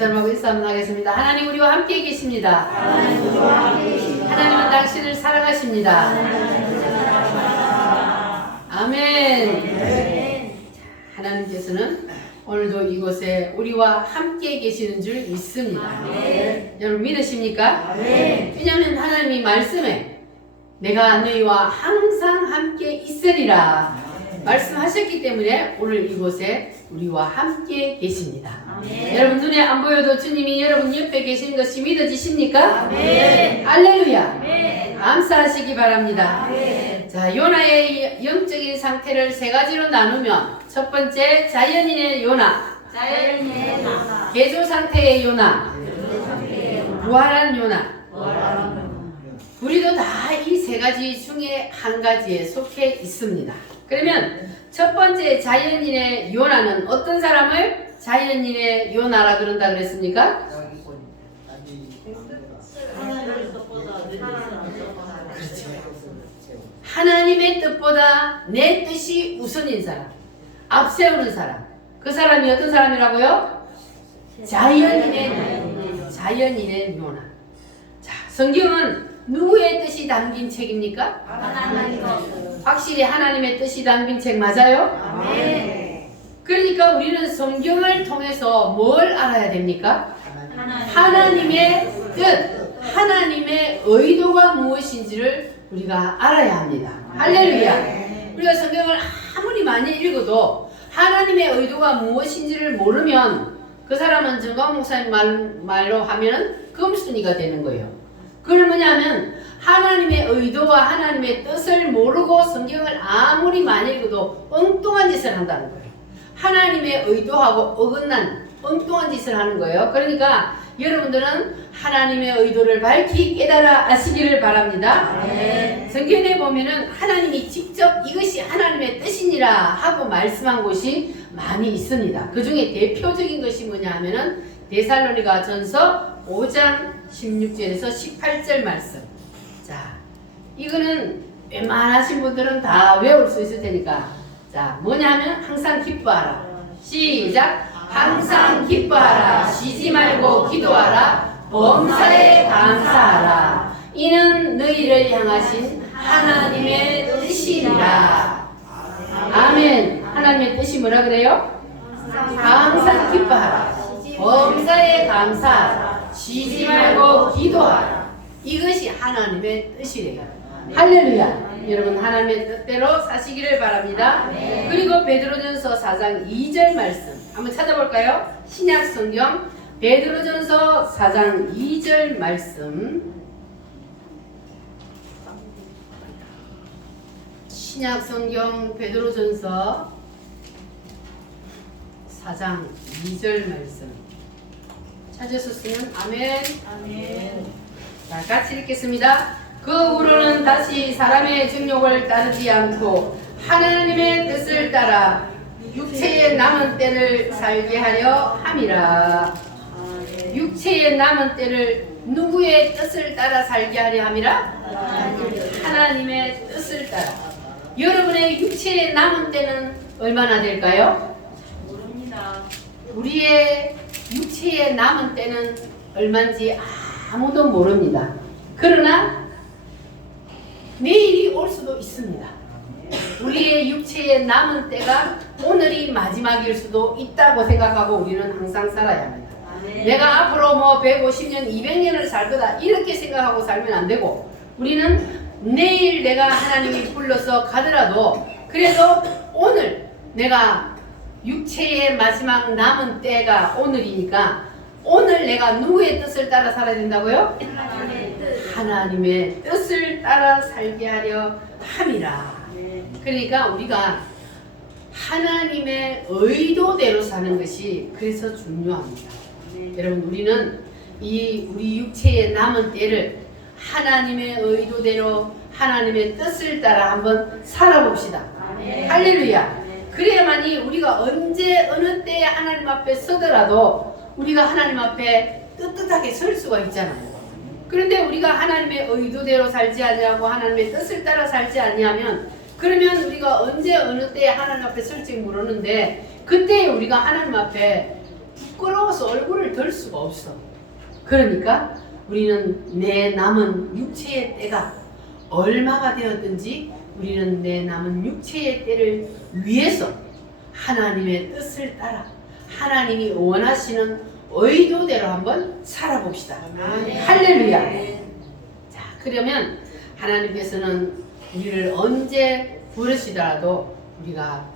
기도하고 인사 한번 하겠습니다. 하나님 우리와 함께 계십니다. 하나님은 당신을 사랑하십니다. 아멘. 하나님께서는 오늘도 이곳에 우리와 함께 계시는 줄 믿습니다. 여러분 믿으십니까? 왜냐하면 하나님이 말씀에 내가 너희와 항상 함께 있으리라 말씀하셨기 때문에 오늘 이곳에 우리와 함께 계십니다. 여러분 눈에 안 보여도 주님이 여러분 옆에 계시는 것이 믿어지십니까? 할렐루야. 감사하시기 바랍니다. 자, 요나의 영적인 상태를 세 가지로 나누면 첫 번째 자연인의 요나, 개조 상태의 요나, 부활한 요나. 우리도 다 이 세 가지 중에 한 가지에 속해 있습니다. 그러면 첫 번째 자연인의 요나는 어떤 사람을 자연인의 요나라 그런다 그랬습니까? 하나님의 뜻보다 내 뜻이 우선인 사람, 앞세우는 사람. 그 사람이 어떤 사람이라고요? 자연인의 요나. 자, 성경은 누구의 뜻이 담긴 책입니까? 확실히 하나님의 뜻이 담긴 책 맞아요? 그러니까 우리는 성경을 통해서 뭘 알아야 됩니까? 하나님의 뜻, 하나님의 의도가 무엇인지를 우리가 알아야 합니다. 할렐루야. 우리가 성경을 아무리 많이 읽어도 하나님의 의도가 무엇인지를 모르면 그 사람은 정광 목사님 말로 하면 금순이가 되는 거예요. 그건 뭐냐면 하나님의 의도와 하나님의 뜻을 모르고 성경을 아무리 많이 읽어도 엉뚱한 짓을 한다는 거예요. 하나님의 의도하고 어긋난 엉뚱한 짓을 하는 거예요. 그러니까 여러분들은 하나님의 의도를 밝히 깨달아 아시기를 바랍니다. 성경에 보면은 하나님이 직접 이것이 하나님의 뜻이니라 하고 말씀한 곳이 많이 있습니다. 그 중에 대표적인 것이 뭐냐 하면은 데살로니가 전서 5장 16절에서 18절 말씀. 자, 이거는 웬만하신 분들은 다 외울 수 있을 테니까. 자, 뭐냐면 항상 기뻐하라. 시작. 항상 기뻐하라. 쉬지 말고 기도하라. 범사에 감사하라. 이는 너희를 향하신 하나님의 뜻이니라. 아멘. 하나님의 뜻이 뭐라 그래요? 항상 기뻐하라. 범사에 감사하라. 쉬지 말고 기도하라. 이것이 하나님의 뜻이래요. 할렐루야. 여러분 하나님의 뜻대로 사시기를 바랍니다. 그리고 베드로전서 4장 2절 말씀 한번 찾아볼까요? 신약 성경 베드로전서 4장 2절 말씀. 신약 성경 베드로전서 4장 2절 말씀 찾으셨으면 아멘. 자, 같이 읽겠습니다. 그 후로는 다시 사람의 정욕을 따르지 않고 하나님의 뜻을 따라 육체의 남은 때를 살게 하려 함이라. 육체의 남은 때를 누구의 뜻을 따라 살게 하려 함이라? 하나님의 뜻을 따라. 여러분의 육체의 남은 때는 얼마나 될까요? 모릅니다. 우리의 육체의 남은 때는 얼마인지 아무도 모릅니다. 그러나 내일이 올 수도 있습니다. 우리의 육체의 남은 때가 오늘이 마지막일 수도 있다고 생각하고 우리는 항상 살아야 합니다. 내가 앞으로 뭐 150년, 200년을 살 거다 이렇게 생각하고 살면 안 되고 우리는 내일 내가 하나님이 불러서 가더라도 그래도 오늘 내가 육체의 마지막 남은 때가 오늘이니까 오늘 내가 누구의 뜻을 따라 살아야 된다고요? 하나님의 뜻을 따라 살게 하려 함이라. 그러니까 우리가 하나님의 의도대로 사는 것이 그래서 중요합니다. 여러분 우리는 우리 육체의 남은 때를 하나님의 의도대로 하나님의 뜻을 따라 한번 살아봅시다. 할렐루야. 그래야만이 우리가 언제 어느 때에 하나님 앞에 서더라도 우리가 하나님 앞에 떳떳하게 설 수가 있잖아요. 그런데 우리가 하나님의 의도대로 살지 아니하고 하나님의 뜻을 따라 살지 아니하면 그러면 우리가 언제 어느 때에 하나님 앞에 설지 모르는데 그때 우리가 하나님 앞에 부끄러워서 얼굴을 들 수가 없어. 그러니까 우리는 내 남은 육체의 때가 얼마가 되었든지 우리는 내 남은 육체의 때를 위해서 하나님의 뜻을 따라 하나님이 원하시는 의도대로 한번 살아봅시다. 할렐루야. 자, 그러면 하나님께서는 우리를 언제 부르시더라도 우리가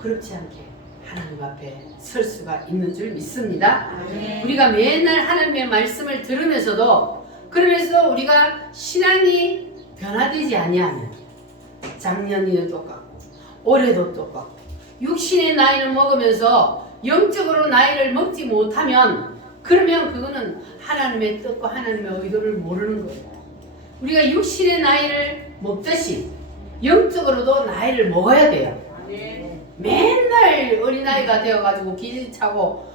그렇지 않게 하나님 앞에 설 수가 있는 줄 믿습니다. 우리가 맨날 하나님의 말씀을 들으면서도 그러면서 우리가 신앙이 변화되지 아니하면 작년에도 똑같고 올해도 똑같고 육신의 나이를 먹으면서 영적으로 나이를 먹지 못하면 그러면 그거는 하나님의 뜻과 하나님의 의도를 모르는 거예요. 우리가 육신의 나이를 먹듯이 영적으로도 나이를 먹어야 돼요. 맨날 어린아이가 되어가지고 기차고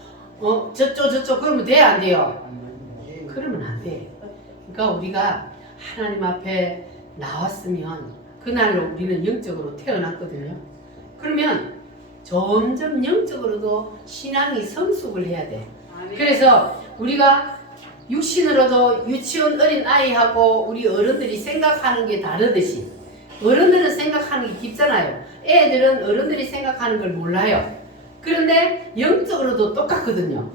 저쪽 그러면 돼요 안 돼요? 그러면 안 돼. 그러니까 우리가 하나님 앞에 나왔으면 그날로 우리는 영적으로 태어났거든요. 그러면 점점 영적으로도 신앙이 성숙을 해야 돼. 그래서 우리가 육신으로도 유치원 어린아이하고 우리 어른들이 생각하는 게 다르듯이 어른들은 생각하는 게 깊잖아요. 애들은 어른들이 생각하는 걸 몰라요. 그런데 영적으로도 똑같거든요.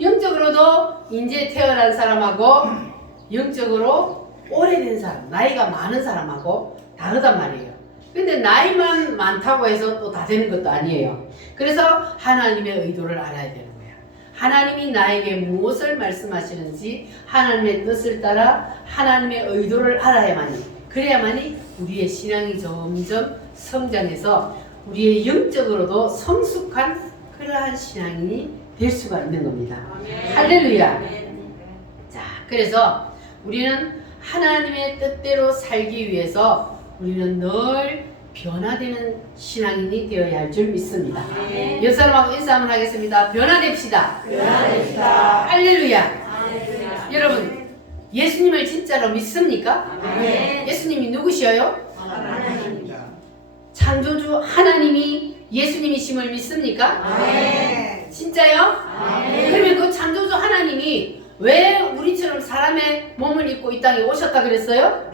영적으로도 이제 태어난 사람하고 영적으로 오래된 사람, 나이가 많은 사람하고 다르단 말이에요. 근데 나이만 많다고 해서 또 다 되는 것도 아니에요. 그래서 하나님의 의도를 알아야 되는 거예요. 하나님이 나에게 무엇을 말씀하시는지 하나님의 뜻을 따라 하나님의 의도를 알아야만이, 그래야만이 우리의 신앙이 점점 성장해서 우리의 영적으로도 성숙한 그러한 신앙이 될 수가 있는 겁니다. 할렐루야. 자, 그래서 우리는 하나님의 뜻대로 살기 위해서 우리는 늘 변화되는 신앙인이 되어야 할 줄 믿습니다. 옆 사람하고 인사 한번 하겠습니다. 변화됩시다. 변화됩시다. 할렐루야. 여러분, 예수님을 진짜로 믿습니까? 예수님이 누구시어요? 하나님입니다. 창조주 하나님이 예수님이심을 믿습니까? 진짜요? 그러면 그 창조주 하나님이 왜 우리처럼 사람의 몸을 입고 이 땅에 오셨다 그랬어요?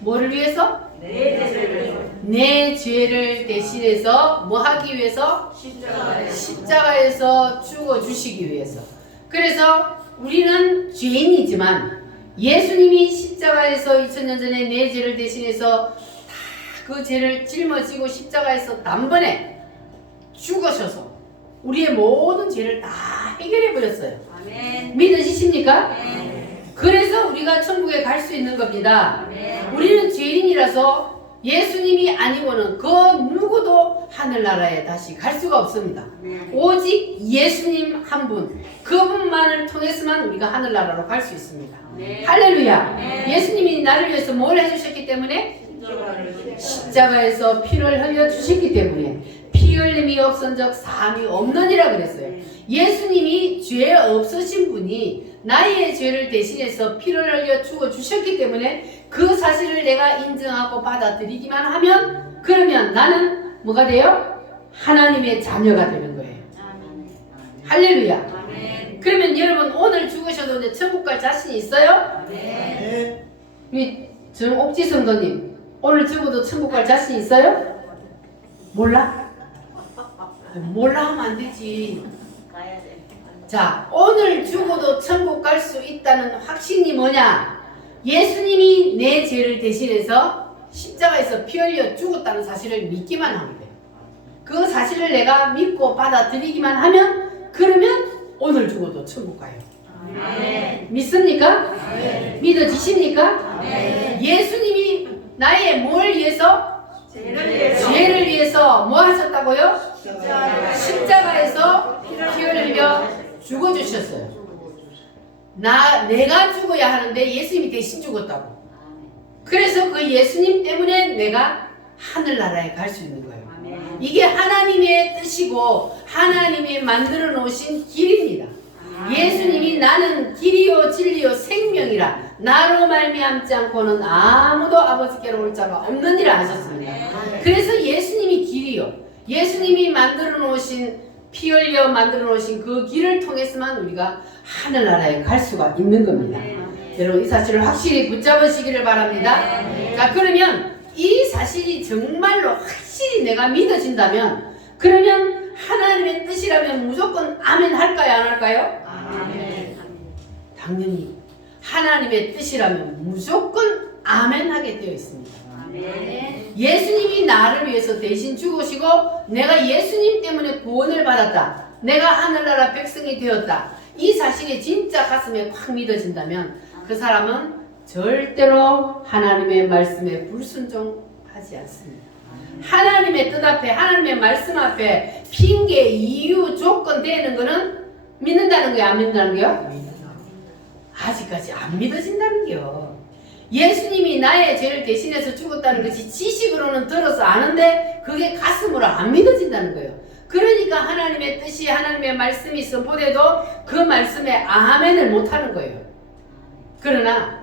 뭐를 위해서? 내 죄를 대신해서 뭐 하기 위해서? 십자가에서 죽어주시기 위해서. 그래서 우리는 죄인이지만 예수님이 십자가에서 2000년 전에 내 죄를 대신해서 다 그 죄를 짊어지고 십자가에서 단번에 죽으셔서 우리의 모든 죄를 다 해결해 버렸어요. 믿으시십니까? 그래서 우리가 천국에 갈 수 있는 겁니다. 우리는 죄인이라서 예수님이 아니고는 그 누구도 하늘나라에 다시 갈 수가 없습니다. 오직 예수님 한 분, 그분만을 통해서만 우리가 하늘나라로 갈 수 있습니다. 할렐루야. 예수님이 나를 위해서 뭘 해주셨기 때문에? 십자가에서 피를 흘려주셨기 때문에 피 흘림이 없은적 사함이 없느니라 그랬어요. 예수님이 죄 없으신 분이 나의 죄를 대신해서 피를 흘려 죽어주셨기 때문에 그 사실을 내가 인정하고 받아들이기만 하면 그러면 나는 뭐가 돼요? 하나님의 자녀가 되는 거예요. 할렐루야. 그러면 여러분 오늘 죽으셔도 이제 천국 갈 자신이 있어요? 우리 정옥지 성도님 오늘 죽어도 천국 갈 자신 있어요? 몰라? 몰라 하면 안 되지. 자, 오늘 죽어도 천국 갈 수 있다는 확신이 뭐냐? 예수님이 내 죄를 대신해서 십자가에서 피 흘려 죽었다는 사실을 믿기만 하면 돼요. 그 사실을 내가 믿고 받아들이기만 하면 그러면 오늘 죽어도 천국 가요. 믿습니까? 믿어지십니까? 예수님이 나의 뭘 위해서? 죄를 위해서 뭐 하셨다고요? 십자가에서 피를 흘려 죽어주셨어요. 내가 죽어야 하는데 예수님이 대신 죽었다고. 그래서 그 예수님 때문에 내가 하늘나라에 갈 수 있는 거예요. 이게 하나님의 뜻이고 하나님이 만들어 놓으신 길입니다. 예수님이 나는 길이요 진리요 생명이라 나로 말미암지 않고는 아무도 아버지께로 올 자가 없느니라 하셨습니다. 그래서 예수님이 길이요, 예수님이 만들어 놓으신 피 흘려 만들어 놓으신 그 길을 통해서만 우리가 하늘나라에 갈 수가 있는 겁니다. 여러분 이 사실을 확실히 붙잡으시기를 바랍니다. 자, 그러면 이 사실이 정말로 확실히 내가 믿어진다면 그러면 하나님의 뜻이라면 무조건 아멘 할까요? 안 할까요? 당연히 하나님의 뜻이라면 무조건 아멘 하게 되어 있습니다. 예수님이 나를 위해서 대신 죽으시고 내가 예수님 때문에 구원을 받았다. 내가 하늘나라 백성이 되었다. 이 사실이 진짜 가슴에 확 믿어진다면 그 사람은 절대로 하나님의 말씀에 불순종하지 않습니다. 하나님의 뜻 앞에 하나님의 말씀 앞에 핑계, 이유, 조건 되는 거는 믿는다는 거야? 안 믿는다는 거야? 아직까지 안 믿어진다는 거요. 예수님이 나의 죄를 대신해서 죽었다는 것이 지식으로는 들어서 아는데 그게 가슴으로 안 믿어진다는 거예요. 그러니까 하나님의 뜻이 하나님의 말씀이 선포돼도 그 말씀에 아멘을 못하는 거예요. 그러나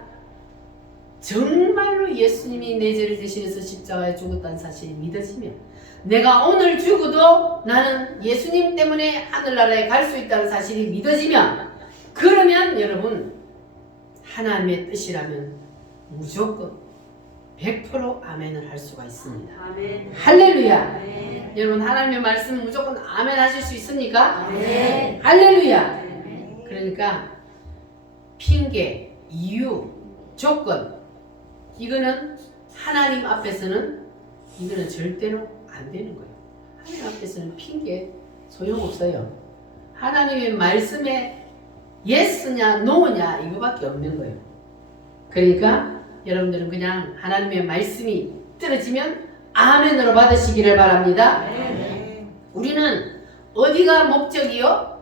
정말로 예수님이 내 죄를 대신해서 십자가에 죽었다는 사실이 믿어지면 내가 오늘 죽어도 나는 예수님 때문에 하늘나라에 갈 수 있다는 사실이 믿어지면 그러면 여러분 하나님의 뜻이라면 무조건 100% 아멘을 할 수가 있습니다. 아멘. 할렐루야. 아멘. 여러분 하나님의 말씀 무조건 아멘 하실 수 있습니까? 아멘. 할렐루야. 아멘. 그러니까 핑계, 이유, 조건 이거는 하나님 앞에서는 이거는 절대로 안 되는 거예요. 하나님 앞에서는 핑계 소용없어요. 하나님의 말씀에 예스냐 노냐 이거밖에 없는 거예요. 그러니까 여러분들은 그냥 하나님의 말씀이 떨어지면 아멘으로 받으시기를 바랍니다. 우리는 어디가 목적이요?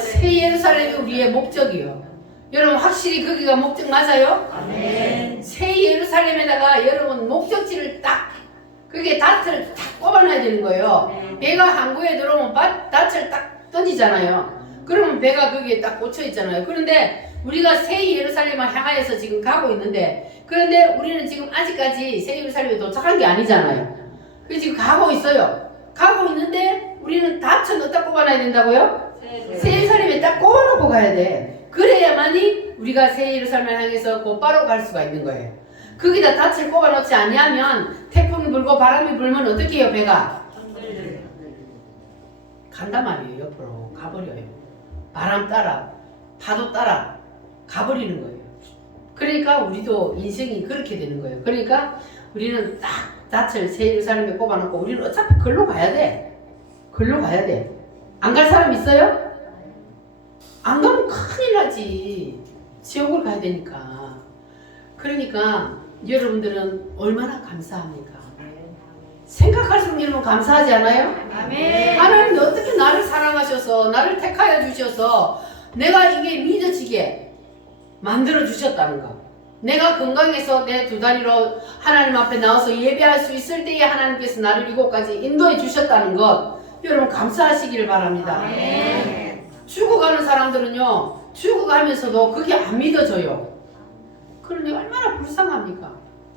새 예루살렘이 우리의 목적이요. 여러분 확실히 거기가 목적 맞아요? 새 예루살렘에다가 여러분 목적지를 딱 그게 닷을 딱 꼽아놔야 되는 거예요. 배가 항구에 들어오면 닷을 딱 던지잖아요. 그러면 배가 거기에 딱 꽂혀 있잖아요. 그런데 우리가 새 예루살렘을 향하여서 지금 가고 있는데 그런데 우리는 지금 아직까지 새 예루살렘에 도착한 게 아니잖아요. 그래서 지금 가고 있어요. 가고 있는데 우리는 닷은 어디다 꼽아놔야 된다고요? 새 예루살렘에 딱 꼽아놓고 가야 돼. 그래야만이 우리가 새 예루살렘을 향해서 곧바로 갈 수가 있는 거예요. 거기다 닷을 꼽아놓지 아니하면 태풍이 불고 바람이 불면 어떻게 해요? 배가 간단 말이에요. 옆으로 가버려요. 바람 따라 파도 따라 가버리는 거예요. 그러니까 우리도 인생이 그렇게 되는 거예요. 그러니까 우리는 딱 낯을 새 예루살렘에 꼽아놓고 우리는 어차피 글로 가야 돼. 글로 가야 돼. 안 갈 사람 있어요? 안 가면 큰일 나지. 지옥을 가야 되니까. 그러니까 여러분들은 얼마나 감사합니까? 생각할수록 여러분 감사하지 않아요? 아멘. 하나님이 어떻게 나를 사랑하셔서 나를 택하여 주셔서 내가 이게 믿어지게 만들어 주셨다는 거. 내가 건강해서 내 두 다리로 하나님 앞에 나와서 예배할 수 있을 때에 하나님께서 나를 이곳까지 인도해 주셨다는 것 여러분 감사하시기를 바랍니다. 아멘. 죽어가는 사람들은요 죽어가면서도 그게 안 믿어져요. 그러니 얼마나 불쌍합니까?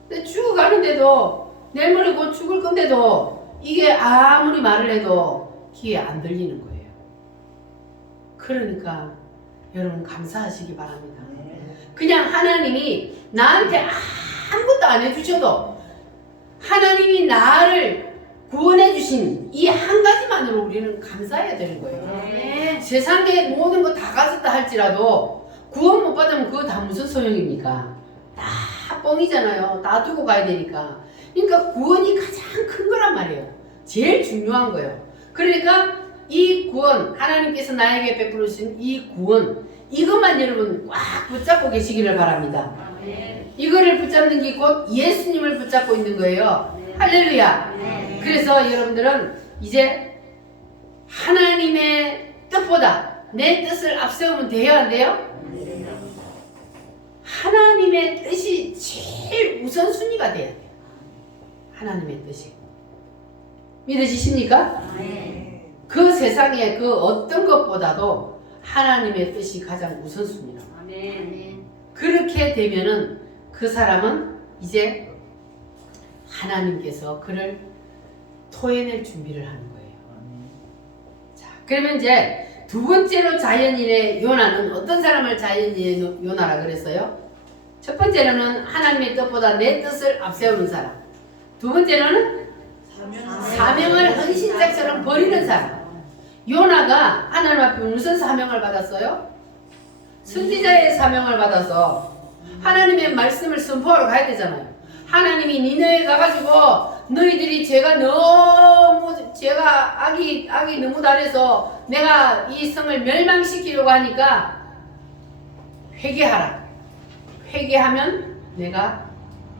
근데 죽어가는데도 내일 모레 곧 죽을 건데도 이게 아무리 말을 해도 귀에 안 들리는 거예요. 그러니까 여러분 감사하시기 바랍니다. 그냥 하나님이 나한테 아무것도 안 해주셔도 하나님이 나를 구원해 주신 이 한 가지만으로 우리는 감사해야 되는 거예요. 세상에 모든 거 다 가졌다 할지라도 구원 못 받으면 그거 다 무슨 소용입니까? 다 뻥이잖아요. 다 두고 가야 되니까. 그러니까 구원이 가장 큰 거란 말이에요. 제일 중요한 거예요. 그러니까 이 구원, 하나님께서 나에게 베풀어 주신 이 구원, 이것만 여러분 꽉 붙잡고 계시기를 바랍니다. 이거를 붙잡는 게 곧 예수님을 붙잡고 있는 거예요. 할렐루야. 그래서 여러분들은 이제 하나님의 뜻보다 내 뜻을 앞세우면 돼요, 안 돼요? 하나님의 뜻이 제일 우선순위가 돼야 돼요. 하나님의 뜻이. 믿어지십니까? 그 세상의 그 어떤 것보다도 하나님의 뜻이 가장 우선순위라고. 그렇게 되면은 그 사람은 이제 하나님께서 그를 토해낼 준비를 하는 거예요. 자, 그러면 이제 두 번째로 자연인의 요나는 어떤 사람을 자연인의 요나라 그랬어요? 첫 번째로는 하나님의 뜻보다 내 뜻을 앞세우는 사람. 두 번째로는 사명을 헌신자처럼 버리는 사람. 요나가 하나님 앞에 무슨 사명을 받았어요? 선지자의 사명을 받아서 하나님의 말씀을 선포하러 가야 되잖아요. 하나님이 니네에 가가지고 너희들이 제가 악이 너무 달해서 내가 이 성을 멸망시키려고 하니까 회개하라. 회개하면 내가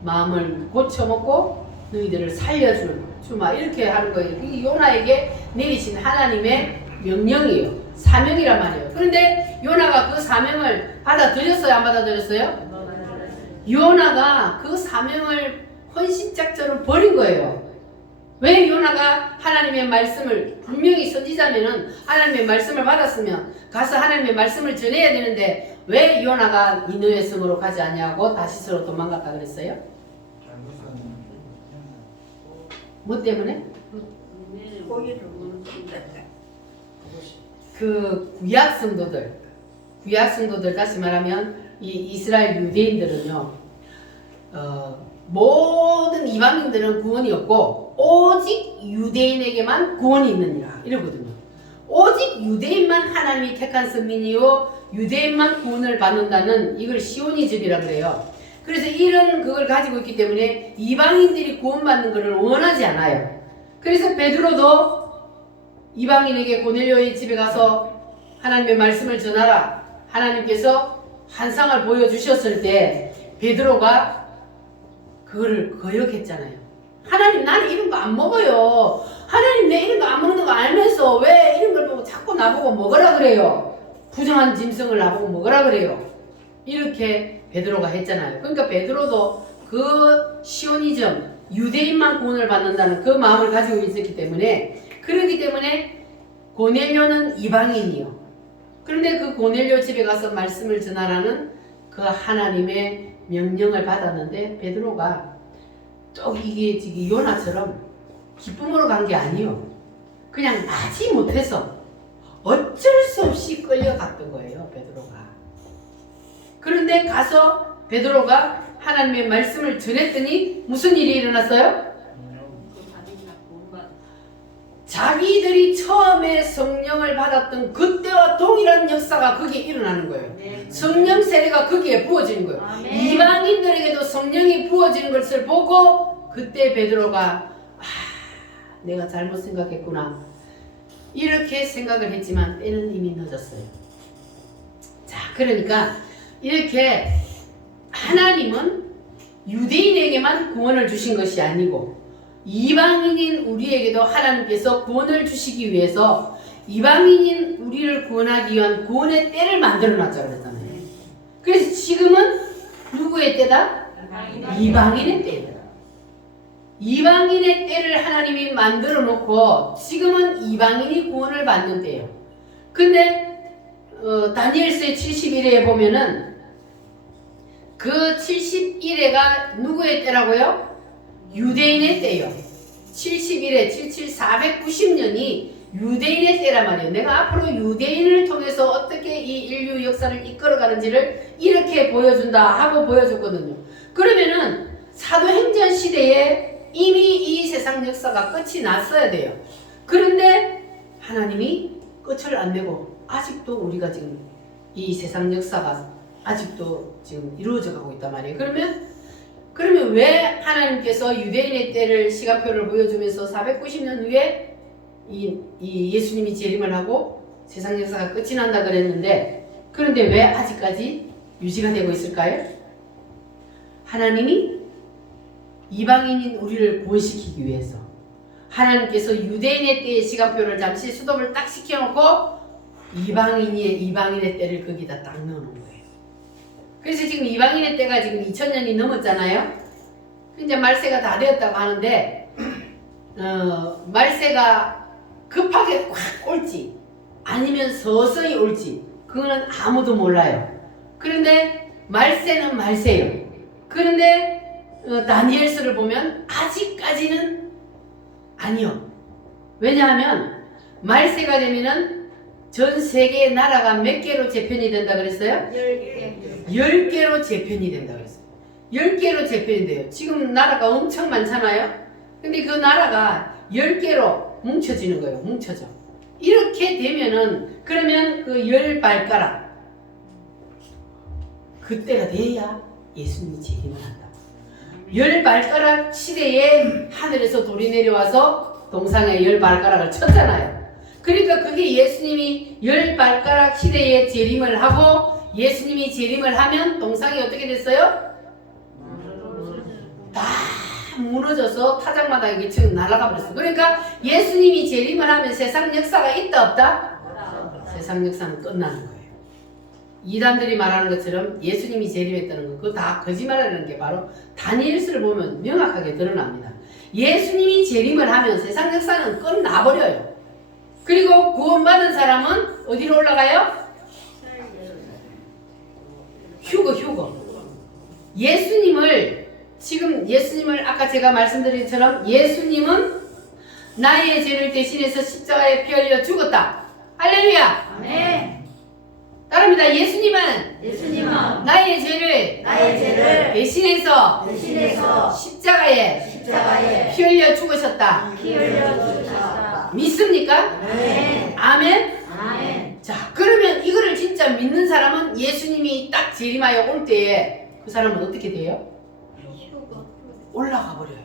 마음을 고쳐먹고 너희들을 살려주마 이렇게 하는 거예요. 이게 요나에게 내리신 하나님의 명령이에요. 사명이란 말이에요. 그런데 요나가 그 사명을 받아들였어요? 안 받아들였어요? 요나가 그 사명을 헌신짝처럼 버린 거예요. 왜 요나가 하나님의 말씀을 분명히 선지자면은 하나님의 말씀을 받았으면 가서 하나님의 말씀을 전해야 되는데 왜 요나가 니느웨 성으로 가지 않냐고 다시스로 도망갔다 그랬어요? 뭐 때문에? 그 구약 성도들 다시 말하면 이 이스라엘 유대인들은요 모든 이방인들은 구원이 없고 오직 유대인에게만 구원이 있느니라 이러거든요. 오직 유대인만 하나님이 택한 선민이요 유대인만 구원을 받는다는 이걸 시오니즘이라 그래요. 그래서 이런 그걸 가지고 있기 때문에 이방인들이 구원받는 것을 원하지 않아요. 그래서 베드로도 이방인에게 고넬료의 집에 가서 하나님의 말씀을 전하라. 하나님께서 환상을 보여주셨을 때 베드로가 그거를 거역했잖아요. 하나님 나는 이런 거 안 먹어요. 하나님 내 이런 거 안 먹는 거 알면서 왜 이런 걸 보고 자꾸 나보고 먹으라 그래요. 부정한 짐승을 나보고 먹으라 그래요. 이렇게 베드로가 했잖아요. 그러니까 베드로도 그 시오니즘 유대인만 구원을 받는다는 그 마음을 가지고 있었기 때문에 그렇기 때문에 고넬료는 이방인이요. 그런데 그 고넬료 집에 가서 말씀을 전하라는 그 하나님의 명령을 받았는데 베드로가 또 이게 지금 요나처럼 기쁨으로 간 게 아니요. 그냥 나지 못해서 어쩔 수 없이 끌려갔던 거예요. 베드로가. 그런데 가서 베드로가 하나님의 말씀을 전했더니 무슨 일이 일어났어요? 자기들이 처음에 성령을 받았던 그때와 동일한 역사가 거기에 일어나는 거예요. 성령 세례가 거기에 부어지는 거예요. 이방인들에게도 성령이 부어지는 것을 보고 그때 베드로가 내가 잘못 생각했구나 이렇게 생각을 했지만 때는 이미 늦었어요. 자, 그러니까 이렇게 하나님은 유대인에게만 구원을 주신 것이 아니고 이방인인 우리에게도 하나님께서 구원을 주시기 위해서 이방인인 우리를 구원하기 위한 구원의 때를 만들어 놨자고 그랬잖아요. 그래서 지금은 누구의 때다? 이방인의 때예요. 이방인의 때를 하나님이 만들어 놓고 지금은 이방인이 구원을 받는 때예요. 근데 다니엘서의 71회에 보면은 그 71회가 누구의 때라고요? 유대인의 때요. 71회, 490년이 유대인의 때란 말이에요. 내가 앞으로 유대인을 통해서 어떻게 이 인류 역사를 이끌어가는지를 이렇게 보여준다 하고 보여줬거든요. 그러면은 사도행전 시대에 이미 이 세상 역사가 끝이 났어야 돼요. 그런데 하나님이 끝을 안 내고 아직도 우리가 지금 이 세상 역사가 아직도 지금 이루어져 가고 있단 말이에요. 그러면 왜 하나님께서 유대인의 때를 시간표를 보여주면서 490년 후에 이 예수님이 재림을 하고 세상 역사가 끝이 난다 그랬는데 그런데 왜 아직까지 유지가 되고 있을까요? 하나님이 이방인인 우리를 구원시키기 위해서 하나님께서 유대인의 때의 시간표를 잠시 스톱을 딱 시켜놓고 이방인의 때를 거기다 딱 넣어놓은 거예요. 그래서 지금 이방인의 때가 지금 2000년이 넘었잖아요. 이제 말세가 다 되었다고 하는데 말세가 급하게 꽉 올지 아니면 서서히 올지 그거는 아무도 몰라요. 그런데 말세는 말세예요. 그런데 다니엘서를 보면 아직까지는 아니요. 왜냐하면 말세가 되면은 전 세계 나라가 몇 개로 재편이 된다 그랬어요? 10개로 재편이 된다 그랬어요. 10개로 재편이 돼요. 지금 나라가 엄청 많잖아요. 근데 그 나라가 10개로 뭉쳐지는 거예요. 뭉쳐져. 이렇게 되면은 그러면 그 10발가락 그때가 돼야 예수님이 재림을 한다고. 10발가락 시대에 하늘에서 돌이 내려와서 동상에 10발가락을 쳤잖아요. 그러니까 그게 예수님이 10발가락 시대에 재림을 하고 예수님이 재림을 하면 동상이 어떻게 됐어요? 다 무너져서 타작마당에 지금 날아가 버렸어. 그러니까 예수님이 재림을 하면 세상 역사가 있다 없다? 세상 역사는 끝나는 거예요. 이단들이 말하는 것처럼 예수님이 재림했다는 거 그거 다 거짓말이라는 게 바로 다니엘서를 보면 명확하게 드러납니다. 예수님이 재림을 하면 세상 역사는 끝나버려요. 그리고 구원받은 사람은 어디로 올라가요? 휴거. 예수님을 아까 제가 말씀드린 것처럼 예수님은 나의 죄를 대신해서 십자가에 피 흘려 죽었다. 할렐루야. 아멘. 따릅니다. 예수님은 나의 죄를 대신해서 십자가에 피 흘려 죽으셨다. 믿습니까? 아멘. 자, 그러면 이거를 진짜 믿는 사람은 예수님이 딱 재림하여 올 때에 그 사람은 어떻게 돼요? 올라가 버려요.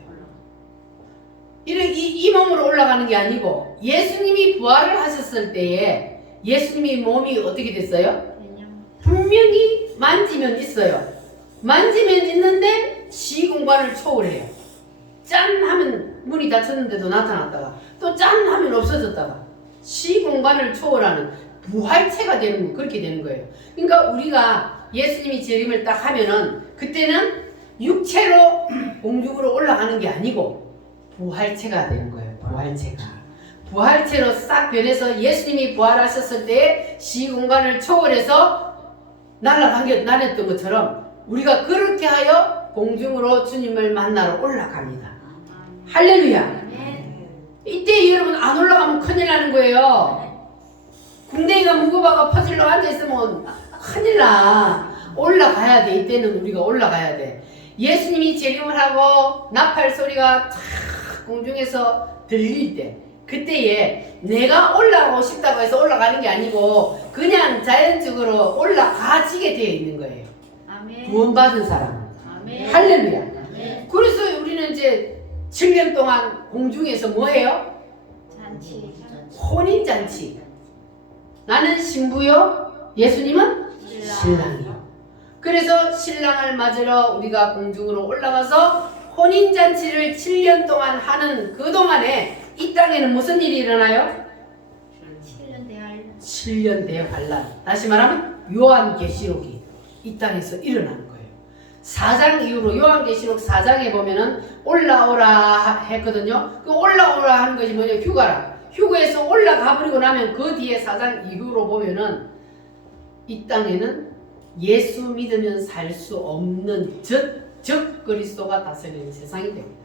이 몸으로 올라가는 게 아니고 예수님이 부활을 하셨을 때에 예수님이 몸이 어떻게 됐어요? 분명히 만지면 있어요. 만지면 있는데 시공간을 초월해요. 짠 하면 문이 닫혔는데도 나타났다가 또 짠 하면 없어졌다가 시공간을 초월하는 부활체가 되는 거 그렇게 되는 거예요. 그러니까 우리가 예수님이 재림을 딱 하면은 그때는 육체로 공중으로 올라가는 게 아니고 부활체가 되는 거예요. 부활체로 싹 변해서 예수님이 부활하셨을 때 시공간을 초월해서 날았던 것처럼 우리가 그렇게 하여 공중으로 주님을 만나러 올라갑니다. 할렐루야. 이때 여러분 안 올라가면 큰일 나는 거예요. 궁뎅이가 무거워가 퍼질러 앉아있으면 큰일 나. 올라가야 돼. 이때는 우리가 올라가야 돼. 예수님이 재림을 하고 나팔 소리가 탁 공중에서 들릴 때 그때에 내가 올라가고 싶다고 해서 올라가는 게 아니고 그냥 자연적으로 올라가지게 되어 있는 거예요. 아멘. 구원받은 사람은. 아멘. 할렐루야. 아멘. 그래서 우리는 이제 7년 동안 공중에서 뭐 해요? 혼인잔치. 나는 신부요, 예수님은 신랑이요. 그래서 신랑을 맞으러 우리가 공중으로 올라가서 혼인잔치를 7년 동안 하는 그 동안에 이 땅에는 무슨 일이 일어나요? 7년 대환란. 다시 말하면 요한계시록이 이 땅에서 일어나는 거예요. 4장 이후로 요한계시록 4장에 보면은 올라오라 했거든요. 그 올라오라 하는 것이 뭐냐? 휴가라. 휴거에서 올라가 버리고 나면 그 뒤에 4장 이후로 보면은 이 땅에는 예수 믿으면 살 수 없는 적 그리스도가 다스리는 세상이 됩니다.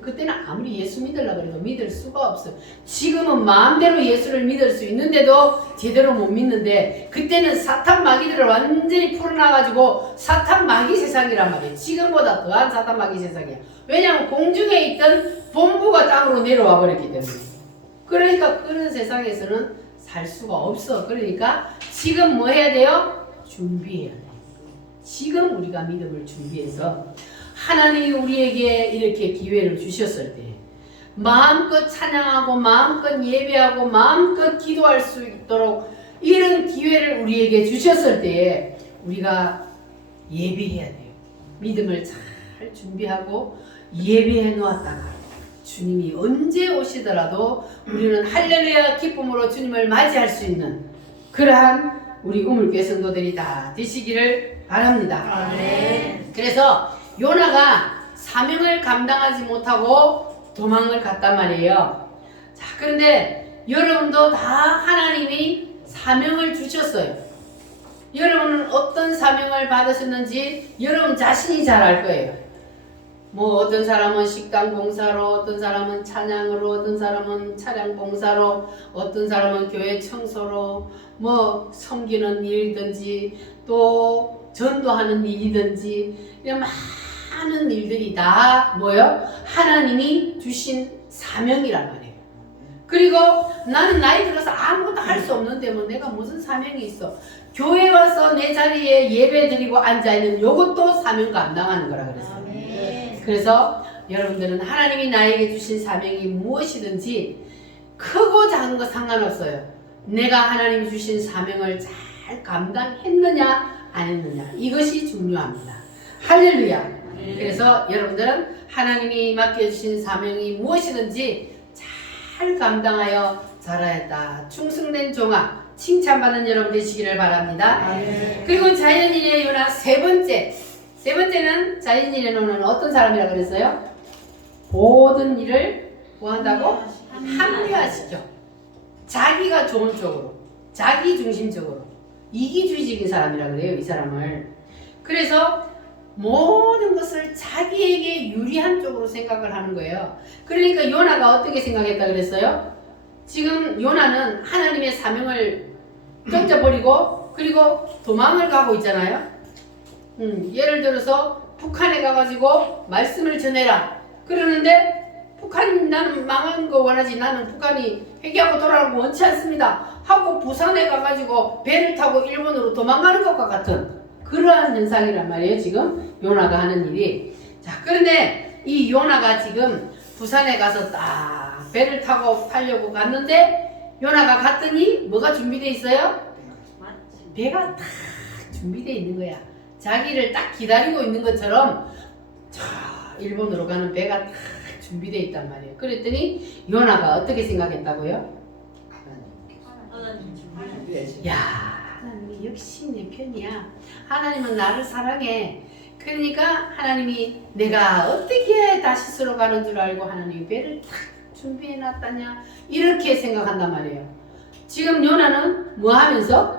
그때는 아무리 예수 믿으려고 해도 믿을 수가 없어요. 지금은 마음대로 예수를 믿을 수 있는데도 제대로 못 믿는데 그때는 사탄 마귀들을 완전히 풀어놔가지고 사탄 마귀 세상이란 말이에요. 지금보다 더한 사탄 마귀 세상이야. 왜냐하면 공중에 있던 본부가 땅으로 내려와 버렸기 때문에. 그러니까 그런 세상에서는 살 수가 없어. 그러니까 지금 뭐 해야 돼요? 준비해야 돼요. 지금 우리가 믿음을 준비해서 하나님이 우리에게 이렇게 기회를 주셨을 때 마음껏 찬양하고 마음껏 예배하고 마음껏 기도할 수 있도록 이런 기회를 우리에게 주셨을 때에 우리가 예배해야 돼요. 믿음을 잘 준비하고 예배해 놓았다가 주님이 언제 오시더라도 우리는 할렐루야 기쁨으로 주님을 맞이할 수 있는 그러한 우리 우물교회 성도들이 다 되시기를 바랍니다. 아멘. 그래서 요나가 사명을 감당하지 못하고 도망을 갔단 말이에요. 자, 그런데 여러분도 다 하나님이 사명을 주셨어요. 여러분은 어떤 사명을 받으셨는지 여러분 자신이 잘 알 거예요. 뭐 어떤 사람은 식당 봉사로, 어떤 사람은 찬양으로, 어떤 사람은 차량 봉사로, 어떤 사람은 교회 청소로, 뭐 섬기는 일이든지 또 전도하는 일이든지 이런 많은 일들이 다 뭐요? 하나님이 주신 사명이란 말이에요. 그리고 나는 나이 들어서 아무것도 할 수 없는데 뭐 내가 무슨 사명이 있어? 교회 와서 내 자리에 예배 드리고 앉아있는 요것도 사명 감당하는 거라 그랬어요. 그래서 여러분들은 하나님이 나에게 주신 사명이 무엇이든지 크고 작은 거 상관없어요. 내가 하나님이 주신 사명을 잘 감당했느냐 안 했느냐, 이것이 중요합니다. 할렐루야. 그래서 여러분들은 하나님이 맡겨주신 사명이 무엇이든지 잘 감당하여 자라였다. 충성된 종아, 칭찬받는 여러분 되시기를 바랍니다. 그리고 자연인의 요나 세 번째는 자연인의 요나는 어떤 사람이라고 그랬어요? 모든 일을 뭐 한다고? 합리화시켜. 자기가 좋은 쪽으로, 자기 중심적으로, 이기주의적인 사람이라고 그래요, 이 사람을. 그래서 모든 것을 자기에게 유리한 쪽으로 생각을 하는 거예요. 그러니까 요나가 어떻게 생각했다 그랬어요? 지금 요나는 하나님의 사명을 던져버리고 그리고 도망을 가고 있잖아요. 예를 들어서 북한에 가가지고 말씀을 전해라 그러는데, 북한 나는 망한 거 원하지, 나는 북한이 회개하고 돌아가고 원치 않습니다 하고 부산에 가가지고 배를 타고 일본으로 도망가는 것과 같은 그러한 현상이란 말이에요, 지금 요나가 하는 일이. 자, 그런데 이 요나가 지금 부산에 가서 딱 배를 타고 가려고 갔는데, 요나가 갔더니 뭐가 준비되어 있어요? 배가 딱 준비되어 있는 거야. 자기를 딱 기다리고 있는 것처럼 저 일본으로 가는 배가 딱 준비되어 있단 말이에요. 그랬더니 요나가 어떻게 생각했다고요? 야, 하나님이 역시 내 편이야. 하나님은 나를 사랑해. 그러니까 하나님이 내가 어떻게 다시스로 가는 줄 알고 하나님이 배를 딱 준비해 놨다냐, 이렇게 생각한단 말이에요. 지금 요나는 뭐 하면서?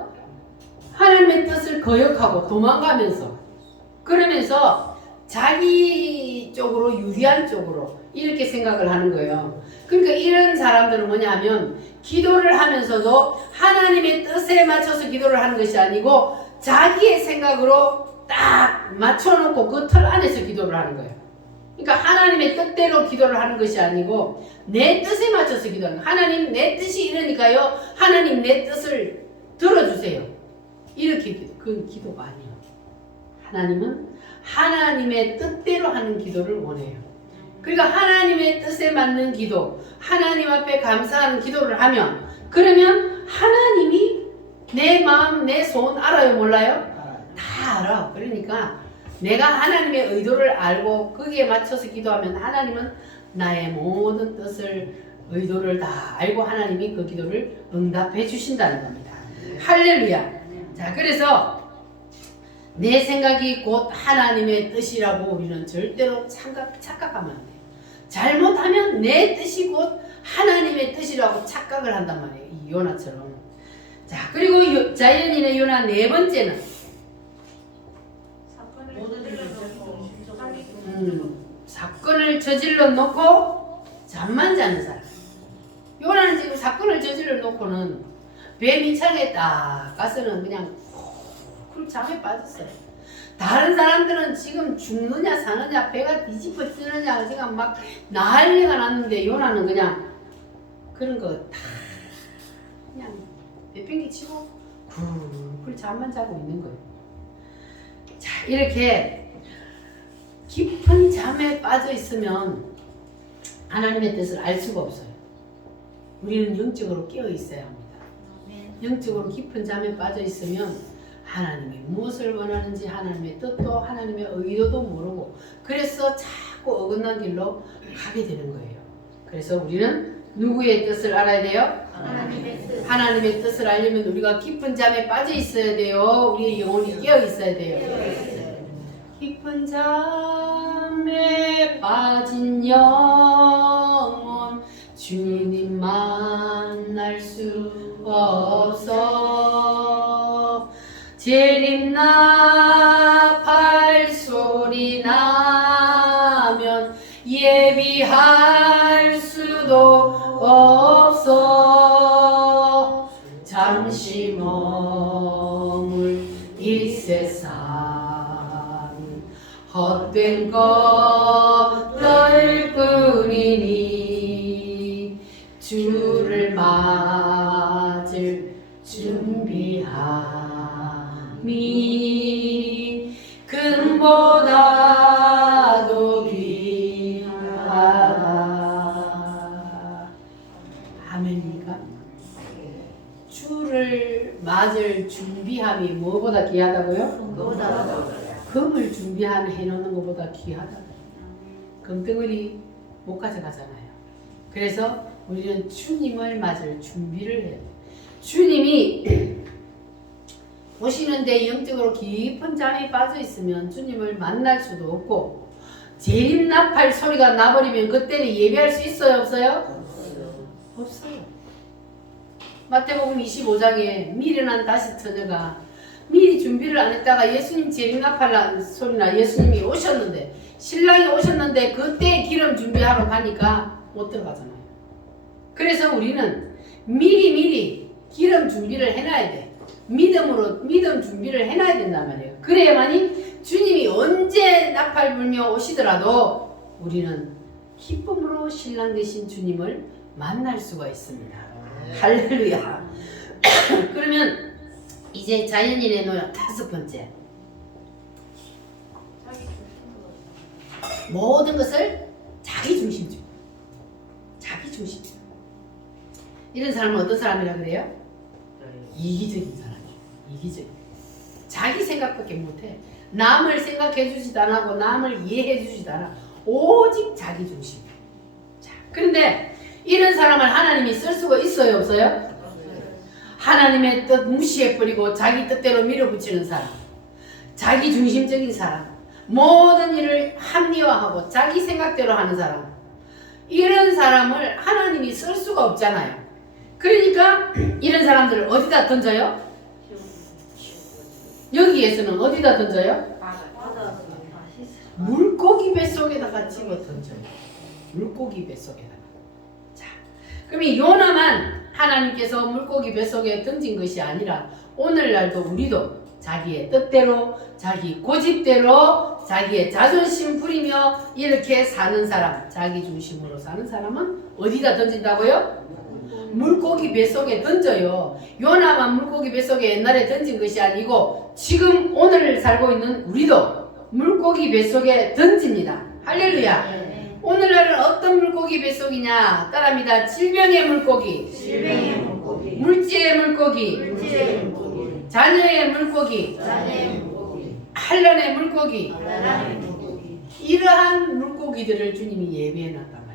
하나님의 뜻을 거역하고 도망가면서, 그러면서 자기 쪽으로 유리한 쪽으로 이렇게 생각을 하는 거예요. 그러니까 이런 사람들은 뭐냐면 기도를 하면서도 하나님의 뜻에 맞춰서 기도를 하는 것이 아니고 자기의 생각으로 딱 맞춰놓고 그 틀 안에서 기도를 하는 거예요. 그러니까 하나님의 뜻대로 기도를 하는 것이 아니고 내 뜻에 맞춰서 기도하는 거예요. 하나님 내 뜻이 이러니까요, 하나님 내 뜻을 들어주세요, 이렇게 기도. 그건 기도가 아니에요. 하나님은 하나님의 뜻대로 하는 기도를 원해요. 그러니까 하나님의 뜻에 맞는 기도, 하나님 앞에 감사하는 기도를 하면, 그러면 하나님이 내 마음, 내 소원 알아요, 몰라요? 다 알아. 그러니까 내가 하나님의 의도를 알고 거기에 맞춰서 기도하면 하나님은 나의 모든 뜻을, 의도를 다 알고 하나님이 그 기도를 응답해 주신다는 겁니다. 할렐루야. 자, 그래서 내 생각이 곧 하나님의 뜻이라고 우리는 절대로 착각하면 안 돼요. 잘못하면 내 뜻이 곧 하나님의 뜻이라고 착각을 한단 말이에요, 이 요나처럼. 자, 그리고 자연인의 요나 네 번째는 사건을 저질러 놓고 잠만 자는 사람. 요나는 지금 사건을 저질러 놓고는 배 밑창에 딱 가서는 그냥 쿨 잠에 빠졌어요. 다른 사람들은 지금 죽느냐 사느냐, 배가 뒤집어지느냐 지금 막 난리가 났는데, 요나는 그냥 그런 거 다 그냥 내팽개 치고 쿨 잠만 자고 있는 거예요. 자, 이렇게 깊은 잠에 빠져 있으면 하나님의 뜻을 알 수가 없어요. 우리는 영적으로 깨어 있어야 합니다. 영적으로 깊은 잠에 빠져 있으면 하나님이 무엇을 원하는지, 하나님의 뜻도 하나님의 의도도 모르고, 그래서 자꾸 어긋난 길로 가게 되는 거예요. 그래서 우리는 누구의 뜻을 알아야 돼요? 하나님의 뜻을 알려면 우리가 깊은 잠에 빠져 있어야 돼요. 우리의 영혼이 깨어 있어야 돼요. 깊은 잠에 빠진 영혼, 주님 만날 수 없어. 재림나 발소리 나며 예비할 수도 없어 잠시 머물 이 세상 헛된 것들 뿐이니 주를 맞을 준비함이 금보다도 귀하다. 아멘입니까? 주를 맞을 준비함이 뭐보다 귀하다고요? 금을 해놓는 것보다 귀하다. 금덩어리 못 가져가잖아요. 그래서 우리는 주님을 맞을 준비를 해야 돼요. 주님이 오시는데 영적으로 깊은 잠에 빠져 있으면 주님을 만날 수도 없고 재림납할 소리가 나버리면 그때는 예배할 수 있어요? 없어요? 없어요. 마태복음 25장에 미련한 다시 처녀가 미리 준비를 안 했다가 예수님 재림납할 소리나 예수님이 오셨는데 신랑이 오셨는데 그때 기름 준비하러 가니까 못 들어가잖아요. 그래서 우리는 미리 기름 준비를 해놔야 돼. 믿음 준비를 해놔야 된단 말이에요. 그래야만이 주님이 언제 나팔 불며 오시더라도 우리는 기쁨으로 신랑 되신 주님을 만날 수가 있습니다. 할렐루야. 그러면 이제 자연인의 노력 5번째. 모든 것을 자기 중심적. 이런 사람은 어떤 사람이라 그래요? 이기적인 사람이에요. 이기적인. 자기 생각밖에 못해. 남을 생각해 주지도 안 하고 남을 이해해 주지도 않아. 오직 자기 중심. 자, 그런데 이런 사람을 하나님이 쓸 수가 있어요, 없어요? 하나님의 뜻 무시해버리고 자기 뜻대로 밀어붙이는 사람, 자기 중심적인 사람, 모든 일을 합리화하고 자기 생각대로 하는 사람, 이런 사람을 하나님이 쓸 수가 없잖아요. 그러니까 이런 사람들을 어디다 던져요? 여기에서는 어디다 던져요? 물고기 뱃속에다가 집어 던져요. 물고기 뱃속에다가. 자, 그럼 이 요나만 하나님께서 물고기 뱃속에 던진 것이 아니라 오늘날도 우리도 자기의 뜻대로 자기 고집대로 자기의 자존심 부리며 이렇게 사는 사람, 자기 중심으로 사는 사람은 어디다 던진다고요? 물고기 뱃속에 던져요. 요나만 물고기 뱃속에 옛날에 던진 것이 아니고 지금 오늘 살고 있는 우리도 물고기 뱃속에 던집니다. 할렐루야. 오늘날은 어떤 물고기 뱃속이냐? 따라합니다. 질병의 물고기, 물질의 물고기, 자녀의 물고기, 환난의 물고기, 이러한 물고기들을 주님이 예비해놨단 말이에요.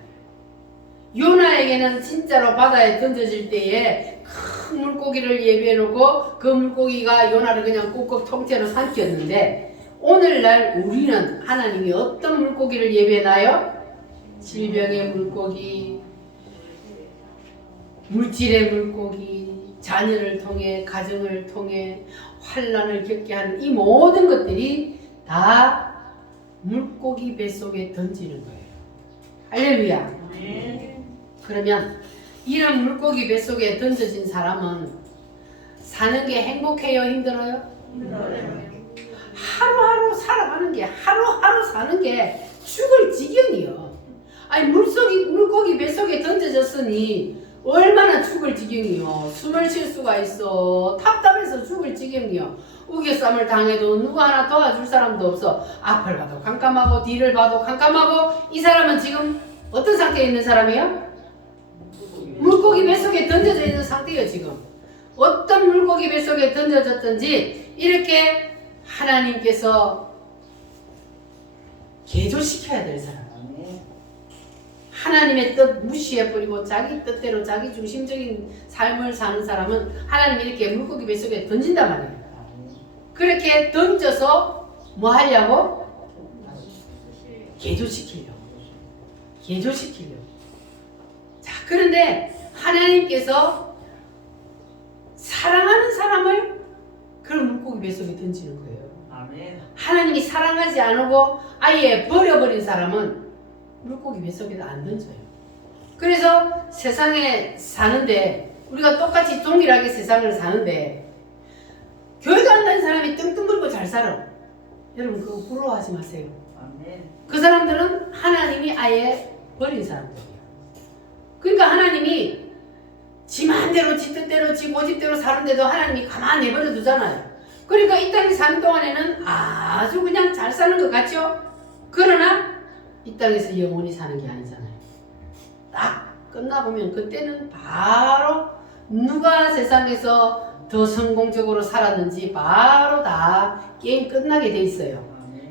요나에게는 진짜로 바다에 던져질 때에 큰 물고기를 예비해놓고 그 물고기가 요나를 그냥 꾹꾹 통째로 삼켰는데 오늘날 우리는 하나님이 어떤 물고기를 예비해놔요? 질병의 물고기, 물질의 물고기, 자녀를 통해 가정을 통해 환난을 겪게 하는 이 모든 것들이 다 물고기 뱃속에 던지는 거예요. 할렐루야. 그러면 이런 물고기 뱃속에 던져진 사람은 사는 게 행복해요? 힘들어요? 하루하루 살아가는 게 하루하루 사는 게 죽을 지경이요. 아니 물고기 뱃속에 던져졌으니 얼마나 죽을 지경이요. 숨을 쉴 수가 있어. 답답해서 죽을 지경이요. 우겨쌈을 당해도 누구 하나 도와줄 사람도 없어. 앞을 봐도 깜깜하고 뒤를 봐도 깜깜하고 이 사람은 지금 어떤 상태에 있는 사람이에요? 물고기 뱃속에 던져져 있는 상태예요. 지금 어떤 물고기 뱃속에 던져졌든지 이렇게 하나님께서 개조시켜야 될 사람, 하나님의 뜻 무시해버리고 자기 뜻대로 자기 중심적인 삶을 사는 사람은 하나님이 이렇게 물고기 뱃속에 던진단 말이에요. 그렇게 던져서 뭐 하려고? 개조시키려고. 자, 그런데 하나님께서 사랑하는 사람을 그런 물고기 뱃속에 던지는 거예요. 하나님이 사랑하지 않고 아예 버려버린 사람은 물고기 뱃속에도 안 던져요. 그래서 세상에 사는데 우리가 똑같이 동일하게 세상을 사는데 교회도 안 다니는 사람이 뚱뚱 굴고 잘 살아. 여러분 그거 부러워하지 마세요. 그 사람들은 하나님이 아예 버린 사람들이에요. 그러니까 하나님이 지 마음대로 지 뜻대로 지 고집대로 사는데도 하나님이 가만히 내버려 두잖아요. 그러니까 이 땅에 사는 동안에는 아주 그냥 잘 사는 것 같죠? 그러나 이 땅에서 영원히 사는 게 아니잖아요. 딱 끝나보면 그때는 바로 누가 세상에서 더 성공적으로 살았는지 바로 다 게임 끝나게 돼 있어요.